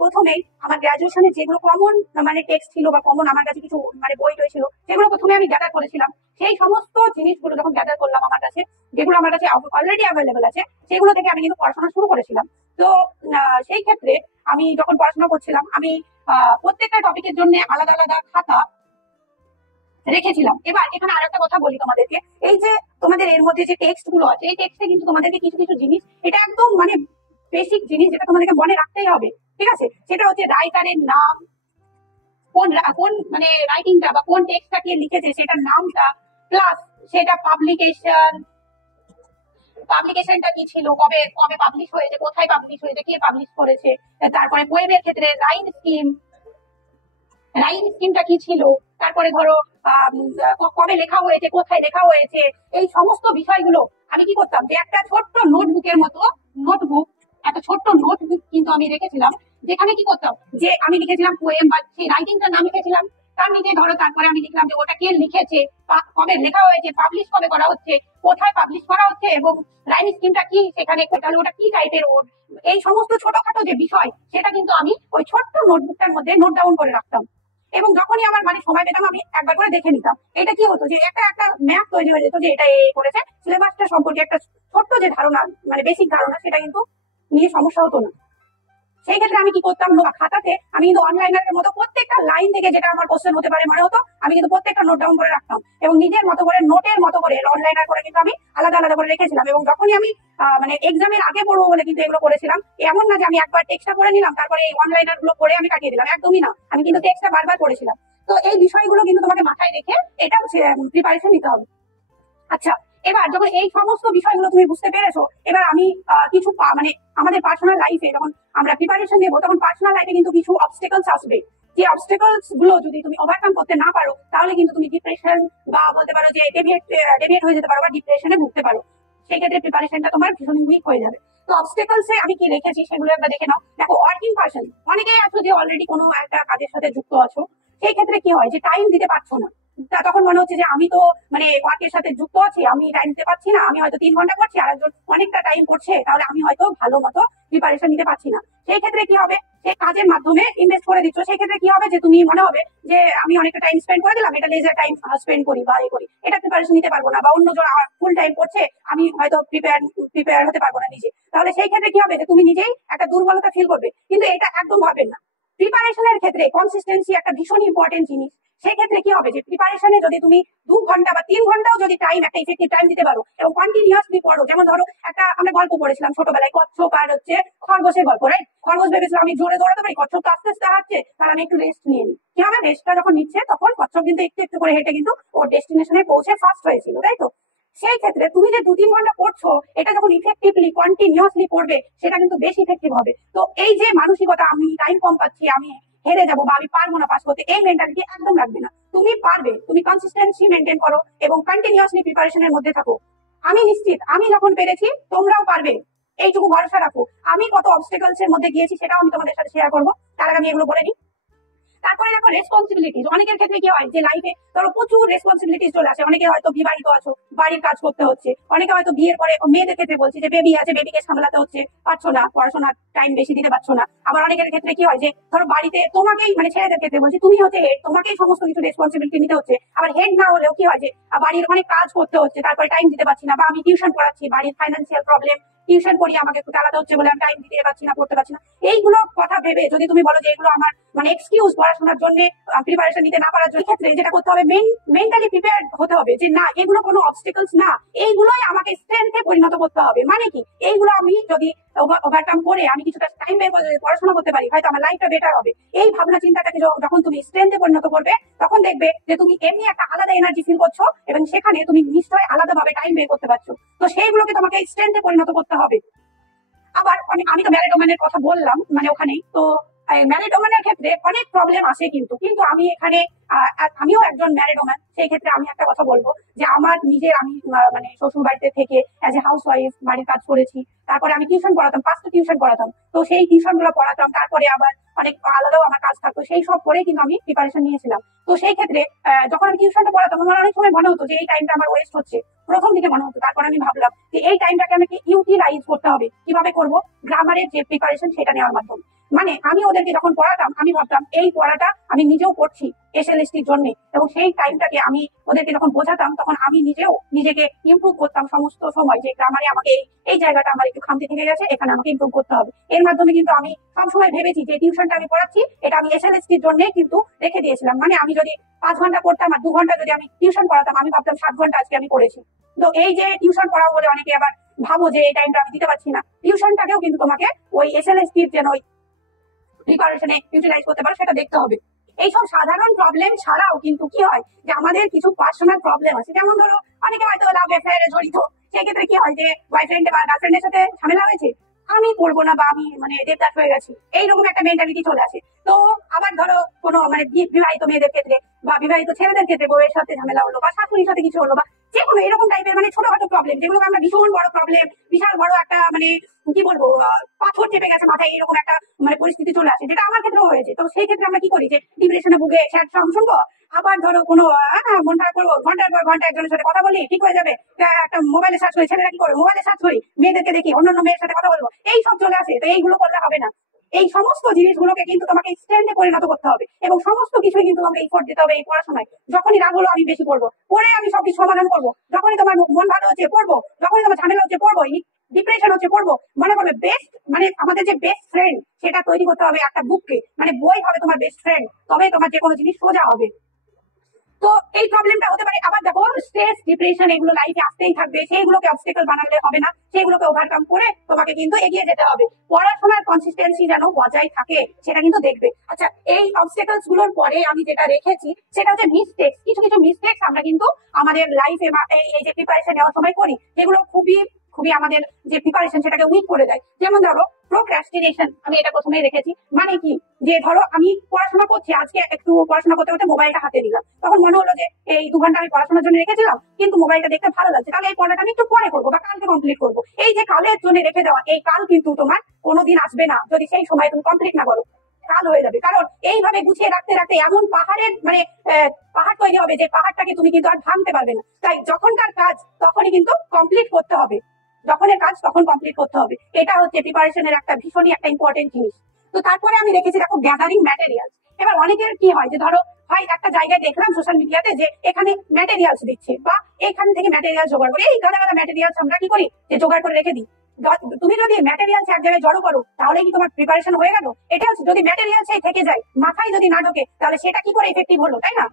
প্রথমেই আমার গ্রাজুয়েশনে যেগুলো কমন মানে টেক্সট ছিল, বা কমন আমার কাছে কিছু মানে বই টই ছিল, সেগুলো প্রথমে আমি গ্যাদার করেছিলাম। সেই সমস্ত জিনিসগুলো যখন গ্যাদার করলাম আমার কাছে, যেগুলো আমার কাছে অলরেডি অ্যাভেলেবেল আছে, সেগুলো থেকে আমি কিন্তু পড়াশোনা শুরু করেছিলাম। তো সেই ক্ষেত্রে আমি যখন পড়াশোনা করছিলাম, আমি প্রত্যেকটা টপিকের জন্য আলাদা আলাদা খাতা রেখেছিলাম। এবার এখানে আর একটা কথা বলি তোমাদেরকে, এই যে তোমাদের এর মধ্যে যে টেক্সট গুলো আছে, এই টেক্সটে কিন্তু তোমাদেরকে কিছু কিছু জিনিস, এটা একদম মানে বেসিক জিনিস, যেটা তোমাদেরকে মনে রাখতেই হবে। ঠিক আছে, সেটা হচ্ছে রাইটারের নাম, কোন কোন মানে রাইটিংটা বা কোন টেক্সটটা কে লিখেছে সেটার নামটা, প্লাস সেটা পাবলিকেশনটা কি ছিল, কবে কবে পাবলিশ হয়েছে, কোথায় পাবলিশ হয়েছে, কে পাবলিশ করেছে। তারপরে পোয়েমের ক্ষেত্রে রাইম স্কিমটা কি ছিল। তারপরে ধরো কবে লেখা হয়েছে, কোথায় লেখা হয়েছে, এই সমস্ত বিষয়গুলো আমি কি করতাম যে একটা ছোট্ট নোটবুকের মতো নোটবুক, একটা ছোট্ট নোটবুক কিন্তু আমি রেখেছিলাম, যেখানে কি করতাম যে আমি লিখেছিলাম পোয়েম বা সেই রাইটিংটার নাম লিখেছিলাম, তার নিচে ধরো তারপরে আমি লিখলাম যে ওটা কে লিখেছে, কবে লেখা হয়েছে, পাবলিশ কবে করা হচ্ছে, কোথায় পাবলিশ করা হচ্ছে, এবং রাইম স্কিমটা কি, সেখানে তাহলে ওটা কি টাইপের, এই সমস্ত ছোটখাটো যে বিষয় সেটা কিন্তু আমি ওই ছোট্ট নোটবুকটার মধ্যে নোট ডাউন করে রাখতাম। এবং যখনই আমার মানে সময় পেতাম আমি একবার করে দেখে নিতাম। এটা কি হতো যে একটা একটা ম্যাপ তৈরি হয়ে যেত যে এটা এই করেছে, সিলেবাসটা সম্পর্কে একটা ছোট্ট যে ধারণা, মানে বেসিক ধারণা, সেটা কিন্তু নিয়ে সমস্যা হতো না। সেই ক্ষেত্রে আমি কি করতাম, খাতাতে আমি কিন্তু অনলাইনের মতো প্রত্যেকটা লাইন থেকে যেটা আমার কোশ্চেন হতে পারে মনে হতো, আমি কিন্তু প্রত্যেকটা নোট ডাউন করে রাখতাম এবং নিজের মতো করে নোটের মতো করে অনলাইনার করে কিন্তু আমি আলাদা আলাদা করে রেখেছিলাম। এবং যখনই আমি মানে এক্সামের আগে পড়বো বলে কিন্তু এগুলো করেছিলাম। এমন না যে আমি একবার টেক্সটটা পড়ে নিলাম তারপরে এই অনলাইনার গুলো পড়ে আমি কাটিয়ে দিলাম, একদমই না, আমি কিন্তু টেক্সটটা বারবার পড়েছিলাম। তো এই বিষয়গুলো কিন্তু তোমাকে মাথায় রেখে এটা প্রিপারেশন নিতে হবে। আচ্ছা, এবার যখন এই সমস্ত বিষয়গুলো তুমি বুঝতে পেরেছো, এবার আমি কিছু মানে আমাদের পার্সোনাল লাইফে যখন আমরা প্রিপারেশন নেবো তখন পার্সোনাল লাইফে কিন্তু কিছু অবস্টেকলস আসবে। যে অবস্টেকলস গুলো যদি তুমি ওভারকাম করতে না পারো তাহলে কিন্তু তুমি ডিপ্রেশন বা বলতে পারো যে ডেভিয়েট হয়ে যেতে পারো বা ডিপ্রেশনে ভুগতে পারো। সেই ক্ষেত্রে প্রিপারেশনটা তোমার ভীষণ উইক হয়ে যাবে। তো অবস্টেকলসে আমি কি রেখেছি সেগুলো একবার দেখে নাও। দেখো, ওয়ার্কিং পার্সন অনেকেই আছো যে অলরেডি কোনো একটা কাজের সাথে যুক্ত আছো, সেই ক্ষেত্রে কি হয় যে টাইম দিতে পারছো না। তখন মনে হচ্ছে যে আমি তো মানে ওয়ার্কের সাথে যুক্ত আছি, আমি টাইম দিতে পারছি না, আমি হয়তো 3 ঘন্টা করছি আর একজন অনেকটা টাইম করছে, তাহলে আমি হয়তো ভালো মতো প্রিপারেশন নিতে পারছি না। সেই ক্ষেত্রে কি হবে, সেই কাজের মাধ্যমে ইনভেস্ট করে দিচ্ছ, সেই ক্ষেত্রে কি হবে যে তুমি মনে হবে যে আমি অনেকটা টাইম স্পেন্ড করে দিলাম, এটা লেজার টাইম স্পেন্ড করি বা করি, এটা প্রিপারেশন নিতে পারবো না, বা অন্যজন আমার ফুল টাইম করছে, আমি হয়তো প্রিপেয়ার হতে পারবো না নিজে। তাহলে সেই ক্ষেত্রে কি হবে যে তুমি নিজেই একটা দুর্বলতা ফিল করবে। কিন্তু এটা একদম ভাববেন না। প্রিপারেশনের ক্ষেত্রে কনসিস্টেন্সি একটা ভীষণ ইম্পর্টেন্ট জিনিস। সেই ক্ষেত্রে কি হবে যে প্রিপারেশনে যদি তুমি 2 ঘন্টা বা 3 ঘন্টাও যদি টাইম, একটা ইফেক্টিভ টাইম দিতে পারো এবং কন্টিনিউয়াসলি পড়ো, যেমন ধরো একটা আমরা গল্প পড়েছিলাম ছোটবেলায়, কচ্ছপ আর হচ্ছে খরগোশের গল্প, রাইট? খরগোশ ভেবেছিলাম আমি জোরে দৌড়াতে পারি, কচ্ছপ তো আস্তে আস্তে হাঁটছে, তাহলে আমি একটু রেস্ট নিয়ে নিই। কি হবে, রেস্টটা যখন নিচ্ছে তখন কচ্ছপ কিন্তু একটু একটু করে হেঁটে কিন্তু ওর ডেস্টিনেশনে পৌঁছে ফার্স্ট হয়েছিল, তাই তো? সেই ক্ষেত্রে তুমি যে 2-3 ঘন্টা পড়ছো, এটা যখন ইফেক্টিভলি কন্টিনিউয়াসলি পড়বে সেটা কিন্তু বেশ ইফেক্টিভ হবে। তো এই যে মানসিকতা, আমি টাইম কম পাচ্ছি, আমি হেরে যাবো বা আমি পারবো না পাস করতে, এই মেন্টালিটি একদম রাখবে না। তুমি পারবে, তুমি কনসিস্টেন্সি মেনটেন করো এবং কন্টিনিউয়াসলি প্রিপারেশনের মধ্যে থাকো। আমি নিশ্চিত আমি যখন পেরেছি তোমরাও পারবে, এইটুকু ভরসা রাখো। আমি কত অবস্টেকলস এর মধ্যে গিয়েছি সেটাও আমি তোমাদের সাথে শেয়ার করবো, তার আগে আমি এগুলো বলে নিই। তারপরে দেখো রেসপন্সিবিলিটিস, অনেকের ক্ষেত্রে কি হয় যে লাইফে ধরো প্রচুর রেসপন্সিবিলিটিস চলে আসে। অনেকে হয়তো বিবাহিত আছো, বাড়ির কাজ করতে হচ্ছে, অনেকে হয়তো বিয়ের পরে, মেয়েদের ক্ষেত্রে বলছি যে বেবি আছে, বেবিকে সামলাতে হচ্ছে, পারছো না, পড়াশোনার টাইম বেশি দিতে পারছো না। আবার অনেকের ক্ষেত্রে কি হয় যে ধরো বাড়িতে তোমাকেই, মানে ছেলেদের ক্ষেত্রে বলছি, তুমি হচ্ছে হেড, তোমাকেই সমস্ত কিছু রেসপন্সিবিলিটি নিতে হচ্ছে। আবার হেড না হলেও কি হয় যে বাড়ির অনেক কাজ করতে হচ্ছে, তারপরে টাইম দিতে পারছি না, বা আমি টিউশন পড়াচ্ছি, বাড়ির ফাইন্যান্সিয়াল প্রবলেম, টিউশন পড়ি, আমাকে একটু চালাতে হচ্ছে বলে আমি টাইম দিতে পারছি না, পড়তে পারছি না। এইগুলো কথা ভেবে যদি তুমি বলো যে এগুলো আমার মানে এক্সকিউজ পড়াশোনার জন্য প্রিপারেশন নিতে না পারার জন্য, ক্ষেত্রে যেটা করতে হবে, মেন্টালি প্রিপেয়ার হতে হবে যে না, এগুলো কোনো অবস্টেকলস না, এইগুলোই আমাকে স্ট্রেংথে পরিণত করতে হবে। মানে কি, এইগুলো আমি যদি ওভারকাম করে আমি কিছুটা টাইম বের করে পড়াশোনা করতে পারি, হয়তো আমার লাইফটা বেটার হবে। এই ভাবনা চিন্তাটাকে যখন তুমি স্ট্রেংথে পরিণত করবে তখন দেখবে যে তুমি এমনি একটা আলাদা এনার্জি ফিল করছো এবং সেখানে তুমি নিশ্চয়ই আলাদাভাবে টাইম বের করতে পারছো। তো সেইগুলোকে তোমাকে স্ট্রেংথে পরিণত করতে হবে। আবার আমি তো ম্যারিড ওম্যানের কথা বললাম মানে ওখানেই তো, ম্যারিড ওম্যানের ক্ষেত্রে অনেক প্রবলেম আসে, কিন্তু আমি এখানে আমিও একজন ম্যারিড ওম্যান। সেই ক্ষেত্রে আমি একটা কথা বলবো যে আমার নিজের, আমি মানে শ্বশুর বাড়িতে থেকে অ্যাজ এ হাউস ওয়াইফ বাড়ির কাজ করেছি, তারপরে আমি টিউশন পড়াতাম, 5টা টিউশন পড়াতাম। তো সেই টিউশন গুলো পড়াতাম, তারপরে আবার অনেক আলাদাও আমার কাজ থাকতো, সেই সব করে কিন্তু আমি প্রিপারেশন নিয়েছিলাম। তো সেই ক্ষেত্রে যখন আমি টিউশনটা পড়াতাম আমার অনেক সময় মনে হতো যে এই টাইমটা আমার ওয়েস্ট হচ্ছে, প্রথম দিকে মনে হতো। তারপর আমি ভাবলাম যে এই টাইমটাকে আমাকে ইউটিলাইজ করতে হবে। কিভাবে করবো? গ্রামারের যে প্রিপারেশন সেটা নেওয়ার মাধ্যমে। মানে আমি ওদেরকে যখন পড়াতাম আমি ভাবতাম এই পড়াটা আমি নিজেও পড়ছি এসএলএসটির জন্য, এবং সেই টাইমটাকে আমি ওদেরকে যখন বোঝাতাম তখন আমি নিজেও নিজেকে ইমপ্রুভ করতাম সমস্ত সময়, যে গ্রামারে আমাকে এই জায়গাটা আমার একটু খামতি থেকে গেছে, এখানে আমাকে ইমপ্রুভ করতে হবে। এর মাধ্যমে কিন্তু আমি সবসময় ভেবেছি যে টিউশনটা আমি পড়াচ্ছি এটা আমি এসএলএসটির জন্য কিন্তু রেখে দিয়েছিলাম। মানে আমি যদি 5 ঘন্টা পড়তাম আর 2 ঘন্টা যদি আমি টিউশন পড়াতাম, আমি ভাবতাম 7 ঘন্টা আজকে আমি পড়েছি। তো এই যে টিউশন পড়াও বলে অনেকে আবার ভাবো যে এই টাইমটা আমি দিতে পারছি না, টিউশনটাকেও কিন্তু তোমাকে ওই এসএলএসটির যেন ওই প্রিপারেশনে ইউটিলাইজ করতে পারো সেটা দেখতে হবে। এইসব সাধারণ প্রবলেম ছাড়াও কিন্তু কি হয় যে আমাদের কিছু পার্সোনাল প্রবলেম আছে, যেমন ধরো অনেকে হয়তো লাভ অ্যাফেয়ারে জড়িত, সেক্ষেত্রে কি হয় যে বয়ফ্রেন্ড বা গার্লফ্রেন্ডের সাথে ঝামেলা হয়েছে, আমি পড়বো না বা আমি মানে দেবদাস হয়ে গেছি, এইরকম একটা মেন্টালিটি চলে আসে। তো আবার ধরো কোনো মানে বিবাহিত মেয়েদের ক্ষেত্রে বা বিবাহিত ছেলেদের ক্ষেত্রে বউয়ের সাথে ঝামেলা হলো বা শাশুড়ির সাথে কিছু হলো বা যে কোনো এরকম টাইপের মানে ছোটখাটো প্রবলেম, যেগুলোকে আমরা ভীষণ বড় প্রবলেম, বিশাল বড় একটা মানে কি বলবো পাথর চেপে গেছে মাথায়, এরকম একটা মানে পরিস্থিতি চলে আসে, যেটা আমার ক্ষেত্রেও হয়েছে। তো সেই ক্ষেত্রে আমরা কি করি যে ডিপ্রেশনে ভুগে স্যাড সং শুনবো, আবার ধরো কোনো মন খারাপ করবো, ঘন্টার পর ঘন্টা একজনের সাথে কথা বলি ঠিক হয়ে যাবে, একটা মোবাইলে সার্চ করি, ছেলেরা কি করে মোবাইলে সার্চ করি, মেয়েদেরকে দেখি অন্যান্য মেয়ের সাথে কথা বলবো, এই সব চলে আসে। তো এইগুলো করলে হবে না, এই সমস্ত জিনিসগুলোকে কিন্তু তোমাকে স্ট্রেন্থে পরিণত করতে হবে এবং সমস্ত কিছুই কিন্তু তোমাকে এফোর্ট দিতে হবে এই পড়াশোনায়। যখনই রাগ হলো আমি বেশি পড়বো, পড়ে আমি সবকিছু সমাধান করবো, যখনই তোমার মন ভালো হচ্ছে পড়বো, যখনই তোমার ঝামেলা হচ্ছে পড়বো, ডিপ্রেশন হচ্ছে পড়বো। মনে করবে বেস্ট মানে আমাদের যে বেস্ট ফ্রেন্ড সেটা তৈরি করতে হবে একটা বুককে, মানে বই হবে তোমার বেস্ট ফ্রেন্ড, তবে তোমার যে কোনো জিনিস সোজা হবে। তো এই প্রবলেমটা হতে পারে। আবার দেখো স্ট্রেস ডিপ্রেশন এগুলো লাইফে আসতেই থাকবে, সেইগুলোকে অবস্টেকল বানালে হবে না, সেগুলোকে ওভারকাম করে তোমাকে কিন্তু এগিয়ে যেতে হবে। পড়াশোনার কনসিস্টেন্সি যেন বজায় থাকে সেটা কিন্তু দেখবে। আচ্ছা, এই অবস্টেকলস গুলোর পরে আমি যেটা রেখেছি সেটা হচ্ছে মিস্টেক্স। কিছু কিছু মিস্টেক্স আমরা কিন্তু আমাদের লাইফে এই যে প্রিপারেশন নেওয়ার সময় করি, যেগুলো খুবই খুবই আমাদের যে প্রিপারেশন সেটাকে উইক করে দেয়। যেমন ধরো প্রোক্রাস্টিনেশন, আমি এটা প্রথমেই রেখেছি। মানে কি, যে ধরো আমি পড়াশোনা করছি, আজকে একটু পড়াশোনা করতে করতে মোবাইলটা হাতে নিলাম, তখন মনে হলো যে এই 2 ঘন্টা আমি পড়াশোনার জন্য রেখেছিলাম কিন্তু মোবাইলটা দেখতে ভালো লাগছে, তাহলে এই পড়াটা আমি একটু পরে করবো বা কালকে কমপ্লিট করবো। এই যে কালের জন্য রেখে দেওয়া, এই কাল কিন্তু তোমার কোনোদিন আসবে না যদি সেই সময় তুমি কমপ্লিট না করো, কাল হয়ে যাবে। কারণ এইভাবে গুছিয়ে রাখতে রাখতে এমন পাহাড়ের মানে পাহাড় তৈরি হবে যে পাহাড়টাকে তুমি কিন্তু আর ভাঙতে পারবে না। তাই যখনকার কাজ তখনই কিন্তু কমপ্লিট করতে হবে, যখনের কাজ তখন কমপ্লিট করতে হবে। এটা হচ্ছে প্রিপারেশনের একটা ভীষণই একটা ইম্পর্টেন্ট জিনিস। তো তারপরে আমি রেখেছি দেখো গ্যাদারিং ম্যাটেরিয়াল। এবার অনেকের কি হয় যে ধরো হয় একটা জায়গায় দেখলাম সোশ্যাল মিডিয়াতে যে এখানে ম্যাটেরিয়ালস দিচ্ছে বা এখান থেকে ম্যাটেরিয়াল জোগাড় করে, এই গাদা গাদা ম্যাটেরিয়ালস আমরা কি করি যে জোগাড় করে রেখে দিই। তুমি যদি ম্যাটেরিয়ালস এক জায়গায় জড়ো করো তাহলে কি তোমার প্রিপারেশন হয়ে গেল? এটা হচ্ছে যদি ম্যাটেরিয়ালস থেকে যায়, মাথায় যদি না ঢোকে, তাহলে সেটা কি করে এফেক্টিভ হলো, তাই না?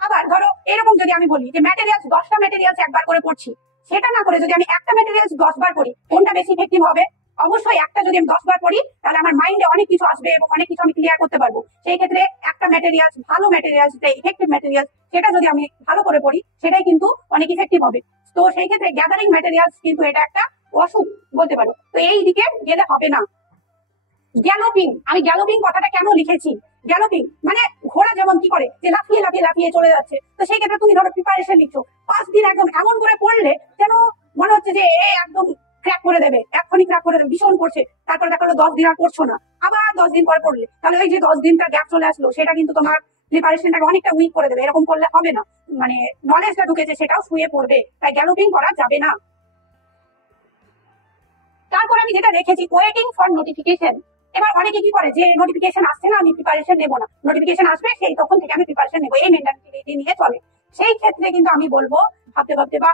আবার ধরো এরকম যদি আমি বলি যে ম্যাটেরিয়ালস 10টা ম্যাটেরিয়ালস একবার করে পড়ছি, সেটা না করে যদি আমি একটা ম্যাটেরিয়ালস 10 বার পড়ি, কোনটা বেশি ইফেক্টিভ হবে? অবশ্যই একটা। যদি আমি 10 বার পড়ি তাহলে আমার মাইন্ডে অনেক কিছু আসবে এবং অনেক কিছু আমি ক্লিয়ার করতে পারবো। সেই ক্ষেত্রে একটা ম্যাটেরিয়ালস, ভালো ম্যাটেরিয়ালস, ইফেক্টিভ ম্যাটেরিয়ালস, সেটা যদি আমি ভালো করে পড়ি সেটাই কিন্তু অনেক ইফেক্টিভ হবে। তো সেই ক্ষেত্রে গ্যাদারিং ম্যাটেরিয়ালস কিন্তু এটা একটা অসুখ বলতে পারো। তো এই দিকে গেলে হবে না। গ্যালোপিং, আমি গ্যালোপিং কথাটা কেন লিখেছি? গ্যালোপিং মানে ঘোড়া যেমন কি করে যে লাফিয়ে লাফিয়ে লাফিয়ে চলে যাচ্ছে, তো সেই ক্ষেত্রে তুমি ধরো প্রিপারেশন নিচ্ছ, 5 দিন একদম এমন করে পড়লে যেন মনে হচ্ছে যে এ একদম ক্র্যাক করে দেবে, এক্ষুনি ক্র্যাক করে দেবে, ভীষণ পড়ছে। তারপরে দেখো 10 দিন আর পড়ছো না, আবার 10 দিন পরে পড়লে, তাহলে ওই যে 10 দিনটা গ্যাপ চলে আসলো সেটা কিন্তু তোমার প্রিপারেশনটাকে অনেকটা উইক করে দেবে। এরকম করলে হবে না, মানে নলেজটা ঢুকেছে সেটাও শুয়ে পড়বে, তাই গ্যালোপিং করা যাবে না। তারপর আমি যেটা রেখেছি ওয়েটিং ফর নোটিফিকেশন। এবার অনেকে কি করে যে নোটিফিকেশন আসছে না, আমি প্রিপারেশন নেবো না, নোটিফিকেশন আসবে সেই তখন থেকে আমি প্রিপারেশন নেবো, এই মেন্টালিটি নিয়ে চলে। সেই ক্ষেত্রে কিন্তু আমি বলবো ভাবতে ভাবতে, বা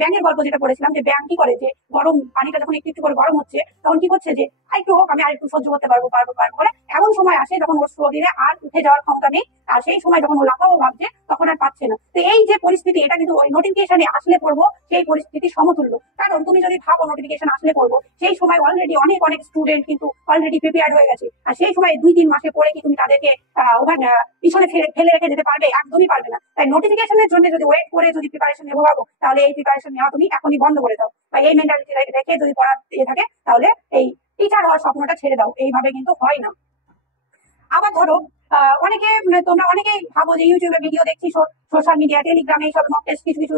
ব্যাঙের গল্প যেটা পড়েছিলাম, যে ব্যাঙ কি করে যে গরম পানিটা যখন একটু একটু করে গরম হচ্ছে তখন কি করছে যে একটু হোক আমি আর একটু সহ্য করতে পারবো পারবো পারবো করে এমন সময় আসে যখন ওর শরীরে আর উঠে যাওয়ার ক্ষমতা নেই, আর সেই সময় যখন ও লাফাও ভাবছে তখন আর পাচ্ছে না। তো এই যে পরিস্থিতি, এটা কিন্তু ওই নোটিফিকেশনে আসলে পড়বো সেই পরিস্থিতি সমতুল্য। কারণ তুমি যদি ভাবো নোটিফিকেশন আসলে পড়বো, সেই সময় অলরেডি অনেক অনেক স্টুডেন্ট কিন্তু অলরেডি প্রিপেয়ার হয়ে গেছে, আর সেই সময় 2-3 মাসে পড়ে কি তুমি তাদেরকে পিছনে ফেলে রেখে যেতে পারবে? একদমই পারবে না। তাই নোটিফিকেশনের জন্য যদি ওয়েট করে যদি প্রিপারেশন নেবো ভাবো, তাহলে এই প্রিপারেশন নেওয়া তুমি এখনই বন্ধ করে দাও, বা এই মেন্টালিটি রেখে যদি পড়া থাকে তাহলে এই টিচার হওয়ার স্বপ্নটা ছেড়ে দাও। এইভাবে কিন্তু হয় না। আবার ধরো অনেকে তোমরা অনেকেই ভাবো যে ইউটিউবে ভিডিও দেখছি, সোশ্যাল মিডিয়া, টেলিগ্রামে এইসব মক টেস্ট কিছু কিছু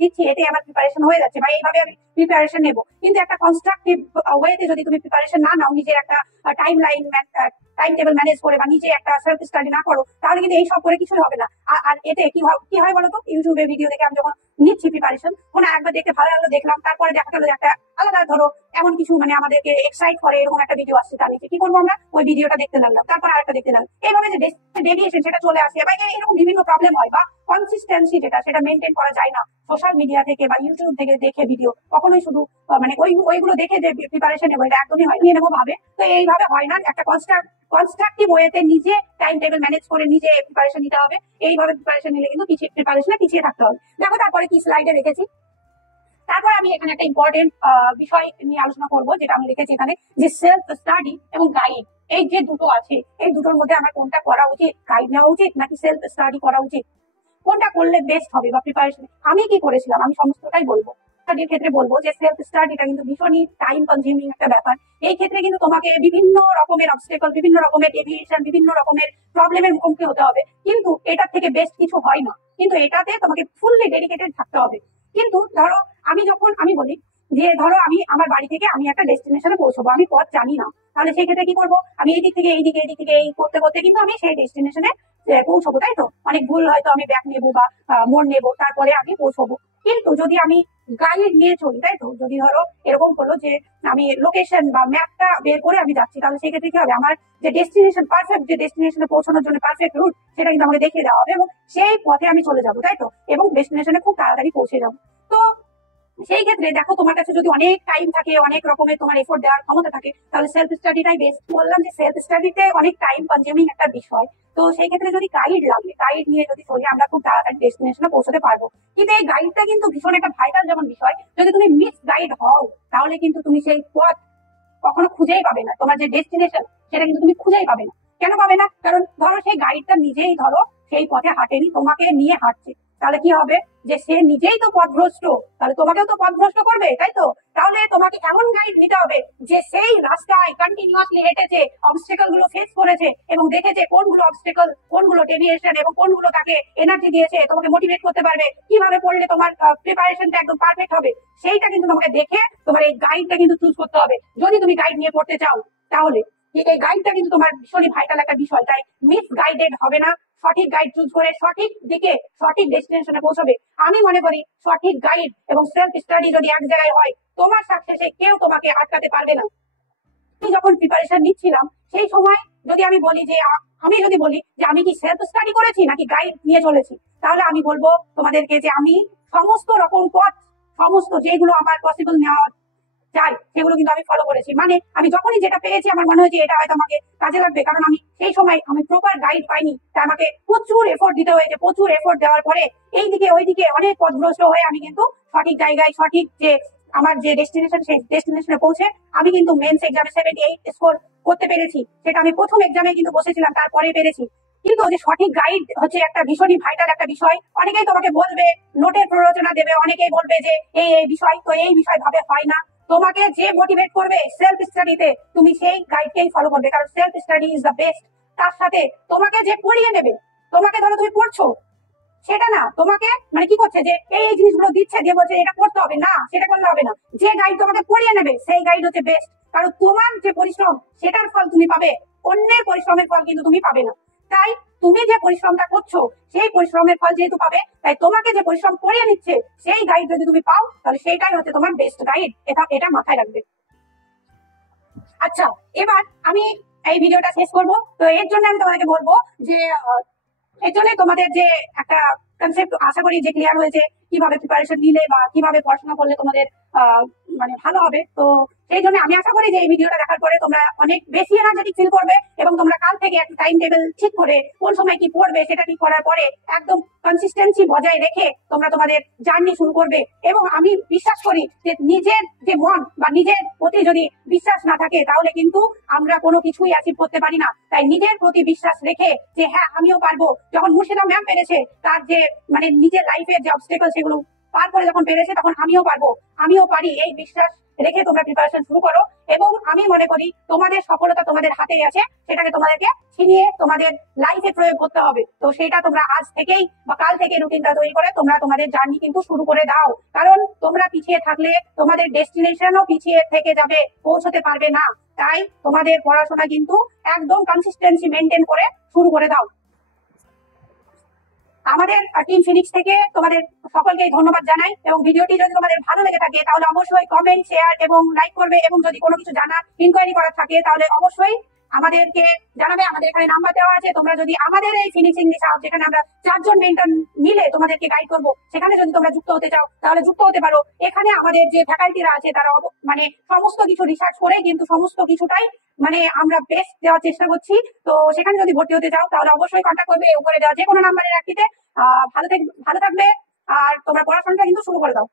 দিচ্ছি, এতে আমার প্রিপারেশন হয়ে যাচ্ছে বা এইভাবে আমি প্রিপারেশন নেবো। কিন্তু একটা কনস্ট্রাকটিভ ওয়েতে যদি তুমি প্রিপারেশন না নাও, নিজের একটা টাইম টেবিল ম্যানেজ করে বা নিজে একটা সেলফ স্টাডি না করো, তাহলে কিন্তু এইসব করে কিছুই হবে না। আর এতে কি হয় বলতো, ইউটিউবে ভিডিও দেখে আমি যখন নিচ্ছি প্রিপারেশন, কোনো একবার দেখতে ভালো লাগলো, দেখলাম, তারপরে দেখা গেলো একটা আলাদা ধরো এমন কিছু মানে আমাদেরকে এক্সাইট করে এরকম একটা ভিডিও আসছে, তার নিচে কি করবো আমরা ওই ভিডিওটা দেখতে লাগলাম, তারপর আরেকটা দেখতে লাগলাম, এইভাবে যে ডেভিয়েশন সেটা চলে আসে বা এরকম বিভিন্ন প্রবলেম হয়, বা কনসিস্টেন্সি যেটা সেটা মেনটেন করা যায় না। সোশ্যাল মিডিয়া থেকে বা ইউটিউব থেকে দেখে ভিডিও কখনোই শুধু মানে ওইগুলো দেখে যে প্রিপারেশন নেবো, এটা একদমই হয়, নিয়ে নেবো ভাবে। তো এইভাবে হয় না, একটা কনস্ট্রাকটিভ ওয়েতে নিজে টাইম টেবিল ম্যানেজ করে নিজে প্রিপারেশন নিতে হবে। এইভাবে প্রিপারেশন নিলে কিন্তু প্রিপারেশনে পিছিয়ে থাকতে হবে। দেখো তারপরে কি স্লাইডে রেখেছি। তারপর আমি এখানে একটা ইম্পর্টেন্ট বিষয় নিয়ে আলোচনা করব, যেটা আমি লিখেছি এখানে, যে সেলফ স্টাডি এবং গাইড। এই যে দুটো আছে, এই দুটোর মধ্যে আমার কোনটা করা উচিত? গাইড নেওয়া উচিত নাকি সেলফ স্টাডি করা উচিত? কোনটা করলে বেস্ট হবে বা প্রিপারেশন? আমি কি করেছিলাম আমি সমস্তটাই বলবো। স্টাডির ক্ষেত্রে বলবো যে সেলফ স্টাডিটা কিন্তু ভীষণই টাইম কনজিউমিং একটা ব্যাপার। এই ক্ষেত্রে কিন্তু তোমাকে বিভিন্ন রকমের অবস্টেকল, বিভিন্ন রকমের ডেভিয়েশন, বিভিন্ন রকমের প্রবলেমের মুখোমুখি হতে হবে, কিন্তু এটার থেকে বেস্ট কিছু হয় না। কিন্তু এটাতে তোমাকে ফুললি ডেডিকেটেড থাকতে হবে। কিন্তু ধরো আমি বলি যে ধরো আমি আমার বাড়ি থেকে আমি একটা ডেস্টিনেশনে পৌঁছবো, আমি পথ জানি না, তাহলে সেই ক্ষেত্রে কি করবো, আমি এই দিক থেকে এই দিকে, এই দিক থেকে এই করতে করতে কিন্তু আমি সেই ডেস্টিনেশনে পৌঁছবো, তাই তো? অনেক ভুল হয়তো আমি ব্যাক নেবো বা মোড় নেবো, তারপরে আমি পৌঁছবো। কিন্তু যদি আমি গাইড নিয়ে চলি, তাই তো, যদি ধরো এরকম হলো যে আমি লোকেশন বা ম্যাপটা বের করে আমি যাচ্ছি, তাহলে সেই ক্ষেত্রে কি হবে, আমার যে ডেস্টিনেশন, পারফেক্ট যে ডেস্টিনেশনে পৌঁছানোর জন্য পারফেক্ট রুট, সেটা কিন্তু আমাকে দেখিয়ে দেওয়া হবে এবং সেই পথে আমি চলে যাবো, তাই তো, এবং ডেস্টিনেশনে খুব তাড়াতাড়ি পৌঁছে যাবো। তো সেই ক্ষেত্রে দেখো, তোমার কাছে যদি অনেক টাইম থাকে, অনেক রকমের তোমার এফোর্ট দেওয়ার ক্ষমতা থাকে, তাহলে সেলফ স্টাডিটাই বেস্ট। বললাম যে সেলফ স্টাডিতে অনেক টাইম কনজিউমিং একটা বিষয়। তো সেই ক্ষেত্রে যদি গাইড লাগে, গাইড নিয়ে যদি চলি, আমরা খুব তাড়াতাড়ি ডেস্টিনেশনে পৌঁছতে পারবো। কিন্তু এই গাইডটা কিন্তু ভীষণ একটা ভাইটাল যেমন বিষয়, যদি তুমি মিস গাইড হও, তাহলে কিন্তু তুমি সেই পথ কখনো খুঁজেই পাবে না, তোমার যে ডেস্টিনেশন সেটা কিন্তু তুমি খুঁজেই পাবে না। কেন পাবে না? কারণ ধরো সেই গাইডটা নিজেই ধরো সেই পথে হাঁটেনি, তোমাকে নিয়ে হাঁটছে, তাহলে কি হবে, যে সে নিজেই তো পথভ্রষ্ট, তাহলে তোমাকেও তো পথভ্রষ্ট করবে, তাই তো? তাহলে তোমাকে এমন গাইড নিতে হবে যে সেই রাস্তায় কন্টিনিউয়াসলি হেঁটেছে, অবস্টেকল গুলো ফেস করেছে এবং দেখেছে কোনগুলো অবস্টেকল, কোনগুলো ডেভিয়েশন এবং কোনগুলো তাকে এনার্জি দিয়েছে, তোমাকে মোটিভেট করতে পারবে, কিভাবে পড়লে তোমার প্রিপারেশনটা একদম পারফেক্ট হবে, সেইটা কিন্তু তোমাকে দেখে তোমার এই গাইডটা কিন্তু চুজ করতে হবে। যদি তুমি গাইড নিয়ে পড়তে চাও, তাহলে এই গাইডটা কিন্তু তোমার ভীষণই ভাইটাল একটা বিষয়। তাই মিস গাইডেড হবে না, সঠিক গাইড চুজ করে সঠিক দিকে, সঠিক ডেস্টিনেশনে পৌঁছবে। আমি মনে করি সঠিক গাইড এবং সেলফ স্টাডি যদি এক জায়গায় হয়, তোমার সাকসেসে কেউ তোমাকে আটকাতে পারবে না। আমি যখন প্রিপারেশন নিচ্ছিলাম, সেই সময় যদি আমি বলি যে আমি কি সেলফ স্টাডি করেছি নাকি গাইড নিয়ে চলেছি, তাহলে আমি বলবো তোমাদেরকে যে আমি সমস্ত রকম পথ, সমস্ত যেগুলো আমার পসিবল নেওয়া চাই, সেগুলো কিন্তু আমি ফলো করেছি। মানে আমি যখনই যেটা পেয়েছি, আমার মনে হয়েছে এটা হয়তো আমাকে কাজে লাগবে, কারণ আমি সেই সময় আমি প্রপার গাইড পাইনি, তাই আমাকে প্রচুর এফোর্ট দিতে হয়েছে। প্রচুর এফোর্ট দেওয়ার পরে এইদিকে ওইদিকে অনেক পথভ্রষ্ট হয়ে আমি কিন্তু সঠিক জায়গায়, সঠিক যে আমার যে ডেস্টিনেশন, সেই ডেস্টিনেশনে পৌঁছে আমি কিন্তু মেন্স এক্সামে 78 স্কোর করতে পেরেছি। সেটা আমি প্রথম এক্সামে কিন্তু বসেছিলাম, তারপরে পেরেছি। কিন্তু যে সঠিক গাইড হচ্ছে একটা ভীষণই ভাইটাল একটা বিষয়। অনেকেই তোমাকে বলবে, নোটের প্ররোচনা দেবে, অনেকেই বলবে যে এই বিষয়, তো এই বিষয় ভাবে হয় না। তোমাকে যে মোটিভেট করবে সেলফ স্টাডিতে, তুমি সেই গাইডকেই ফলো করবে, কারণ self study is the best. তার সাথে তোমাকে যে পড়িয়ে নেবে, তোমাকে ধরো তুমি পড়ছো, সেটা না তোমাকে মানে কি করছে, যে এই জিনিসগুলো দিচ্ছে, দিয়ে বলছে এটা করতে হবে না, সেটা করলে হবে না। যে গাইড তোমাকে পড়িয়ে নেবে, সেই গাইড হচ্ছে বেস্ট। কারণ তোমার যে পরিশ্রম, সেটার ফল তুমি পাবে, অন্যের পরিশ্রমের ফল কিন্তু তুমি পাবে না। তাই তুমি যে পরিশ্রমটা করছো, সেই পরিশ্রমের ফল যেহেতু পাবে, তাই তোমাকে যে পরিশ্রম করিয়ে নিচ্ছে, সেই গাইড যদি তুমি পাও, তাহলে সেইটাই হচ্ছে তোমার বেস্ট গাইড। এটা মাথায় রাখবে। আচ্ছা, এবার আমি এই ভিডিওটা শেষ করবো। তো এর জন্য আমি তোমাদেরকে বলবো যে এর জন্য তোমাদের যে একটা কনসেপ্ট আশা করি যে ক্লিয়ার হয়েছে, কিভাবে প্রিপারেশন নিলে বা কিভাবে পড়াশোনা করলে তোমাদের মানে ভালো হবে। তো সেই জন্য আমি আশা করি যে এই ভিডিওটা দেখার পরে তোমরা অনেক বেশি এনার্জেটিক ফিল করবে এবং তোমরা কাল থেকে একটা টাইম টেবিল ঠিক করে কোন সময় কি পড়বে সেটা ঠিক করার পরে একদম কনসিস্টেন্সি বজায় রেখে তোমরা তোমাদের জার্নি শুরু করবে। এবং আমি বিশ্বাস করি যে নিজের যে মন বা নিজের প্রতি যদি বিশ্বাস না থাকে, তাহলে কিন্তু আমরা কোনো কিছুই অ্যাচিভ করতে পারি না। তাই নিজের প্রতি বিশ্বাস রেখে যে হ্যাঁ আমিও পারবো, যখন মুর্শিদা ম্যাম পেরেছে, তার যে মানে নিজের লাইফের যে অবস্টেকল সেগুলো পার করে যখন পেরেছে, তখন আমিও পারবো, আমিও পারি, এই বিশ্বাস রেখে তোমরা প্রিপারেশন শুরু করো। এবং আমি মনে করি তোমাদের সফলতা তোমাদের হাতেই আছে, সেটাকে তোমাদেরকে ছিনিয়ে তোমাদের লাইফে প্রয়োগ করতে হবে। তো সেটা তোমরা আজ থেকেই বা কাল থেকে রুটিনটা তৈরি করে তোমরা তোমাদের জার্নি কিন্তু শুরু করে দাও। কারণ তোমরা পিছিয়ে থাকলে তোমাদের ডেস্টিনেশনও পিছিয়ে থেকে যাবে, পৌঁছতে পারবে না। তাই তোমাদের পড়াশোনা কিন্তু একদম কনসিস্টেন্সি মেনটেন করে শুরু করে দাও। আমাদের টিম ফিনিক্স থেকে তোমাদের সকলকে ধন্যবাদ জানাই। এবং ভিডিওটি যদি তোমাদের ভালো লেগে থাকে, তাহলে অবশ্যই কমেন্ট, শেয়ার এবং লাইক করবে। এবং যদি কোনো কিছু জানার, ইনকোয়ারি করার থাকে, তাহলে অবশ্যই আমাদেরকে জানাবে। আমাদের এখানে নাম্বার দেওয়া আছে। তোমরা যদি আমাদের এই ফিনিক্স ইংলিশ হাব, যেখানে আমরা 4 জন মেন্টর মিলে তোমাদেরকে গাইড করবো, সেখানে যদি তোমরা যুক্ত হতে চাও, তাহলে যুক্ত হতে পারো। এখানে আমাদের যে ফ্যাকাল্টিরা আছে, তারা মানে সমস্ত কিছু রিসার্চ করে কিন্তু সমস্ত কিছুটাই মানে আমরা বেস্ট দেওয়ার চেষ্টা করছি। তো সেখানে যদি ভর্তি হতে চাও, তাহলে অবশ্যই কন্ট্যাক্ট করবে উপরে দেওয়া যে কোনো নাম্বারের একটিতে। ভালো থাকবে আর তোমরা পড়াশোনাটা কিন্তু শুরু করে দাও।